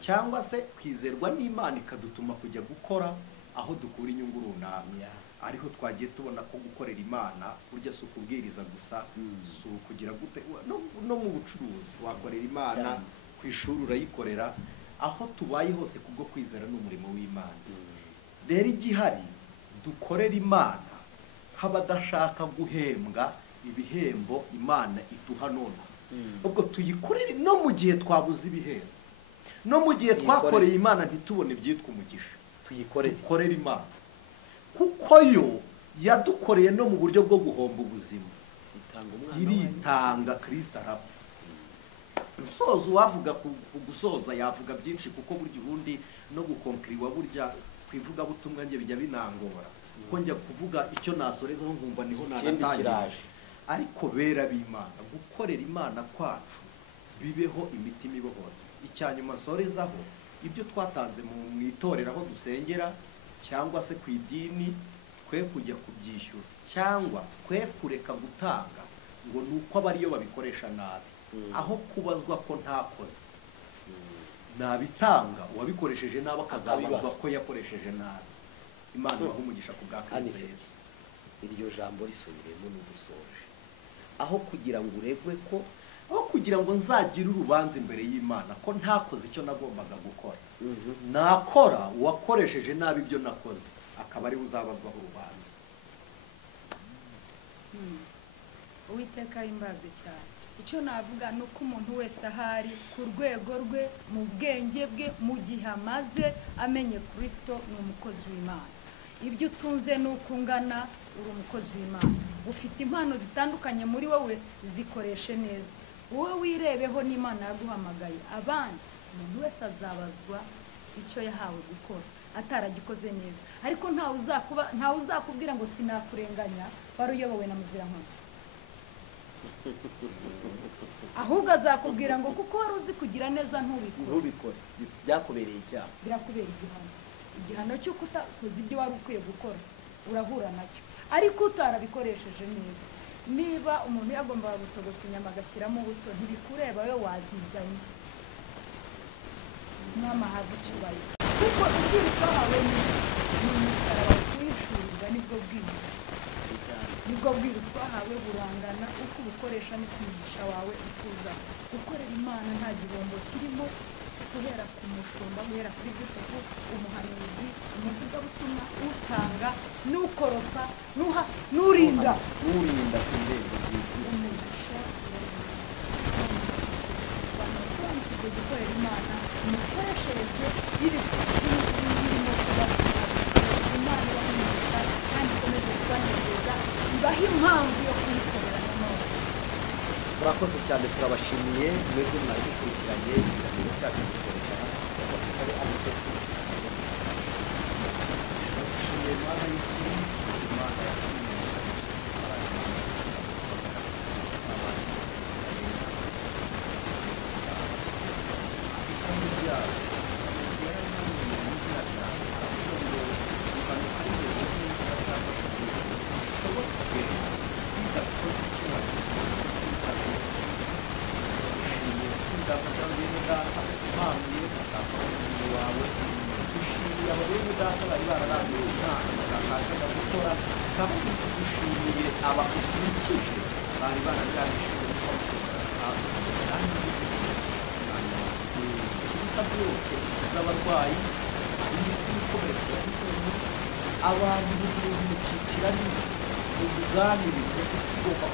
cyangwa se kwizerwa n'Imana ikadutuma kujya gukora aho dukura inyungu runaka. Ariho twagiye tubona ko gukorera Imana burya si ukubwiriza gusa, si ukugira gute, no mu bucuruzi wakorera Imana, ku ishuri urayikorera, aho tubaye hose kubwo kwizera n'umurimo w'Imana. Rero igihari dukorera Imana nk'abadashaka guhembwa ibihembo Imana iduha none. Ubwo tuyikorere no mu gihe twabuze ibihembo, no mu gihe twakoreye Imana ntitubone ibyitwa umugisha, tuyikorere Imana kuko yo yadukoreye no mu buryo bwo guhomba ubuzima, iritanga, Kristo arapfa. Gusoza, uwavuga ku gusoza yavuga byinshi, kuko burya ubundi no gukonkiriwa burya kwivuga butumwa nge bijya binangora, kuko njya kuvuga icyo nasorezaho nkumva niho nanatangira. Ariko bera b'Imana, gukorera Imana kwacu bibeho imitima ibohotse. Icyanyuma nsorezaho, ibyo twatanze mu itorero aho dusengera cyangwa se ku idini, twe kujya kubyishyuza cyangwa twe kureka gutanga ngo nuko abariyo babikoresha nabi, aho kubazwa ko ntakoze. Nabitanga uwabikoresheje nabi akazabazwa ko yakoresheje nabi. Imana ibaha umugisha ku bwa Kristo Yesu. Iryo jambo risubiremo n'ugusoje, aho kugira ngo uregwe ko, aho kugira ngo nzagire urubanza imbere y'Imana ko ntakoze icyo nagombaga gukora, nakora uwakoresheje nabi ibyo nakoze akaba ari uzabazwaho urubanza. Uwiteka himbaze cyane. Icyo navuga ni uko umuntu wese ahari ku rwego rwe, mu bwenge bwe, mu gihe amaze amenye Kristo, ni umukozi w'Imana. Ibyo utunze ni uko ungana, uri umukozi w'Imana. Ufite impano zitandukanye muri wowe, zikoreshe neza. Wowe wirebeho n'Imana yaguhamagaye. Abandi umuntu wese azabazwa icyo yahawe gukora ataragikoze neza. Ariko ntawe uzakubwira ngo sinakurenganya, wari uyobowe na Muzirankoni. Ahubwo azakubwira ngo kuko wari uzi kugira neza ntubikore, byakubereye icyaha, birakubera igihano cy'uko utakoze ibyo wari ukwiye gukora, urahura nacyo. Ariko utarabikoresheje neza, niba umuntu yagombaga gutogosa inyama agashyiramo ubuto, ntibikureba we wazizanye. Umwami ahabwa icyubahiro, kuko ibyo twahawe ni umusaraba, kuwishurirwa nibwo bwenge. nibwo bwiru twahawe burangana uko ubukoresha niko umugisha wawe ukuza. Gukorera Imana nta gihombo kirimo, guhera ku mushumba, guhera kuri bishopu, umuhanuzi, umuvugabutumwa, utanga n'ukoropa, n'urinda ku irembo ry'ijuru. umugisha banasobanukirwe gukorera Imana imikoreshereze y'ibirimo kuba Imana ibaha kandi ikomeze kubanezeza, ibaha impamvu yo kuyikorera nanone. Murakoze cyane, turabashimiye mwebwe mwari mukurikiranye ikiganiro cyacu gikoresha abakozi arizo dushimiye Imana y'ukuri, Imana yatumye dushimiye abakurikije bari baraganishije ikiruta byose z'abarwayi imiti ikomeretsa abantu b'ubuzima bukikira n'ubuganirize ugomba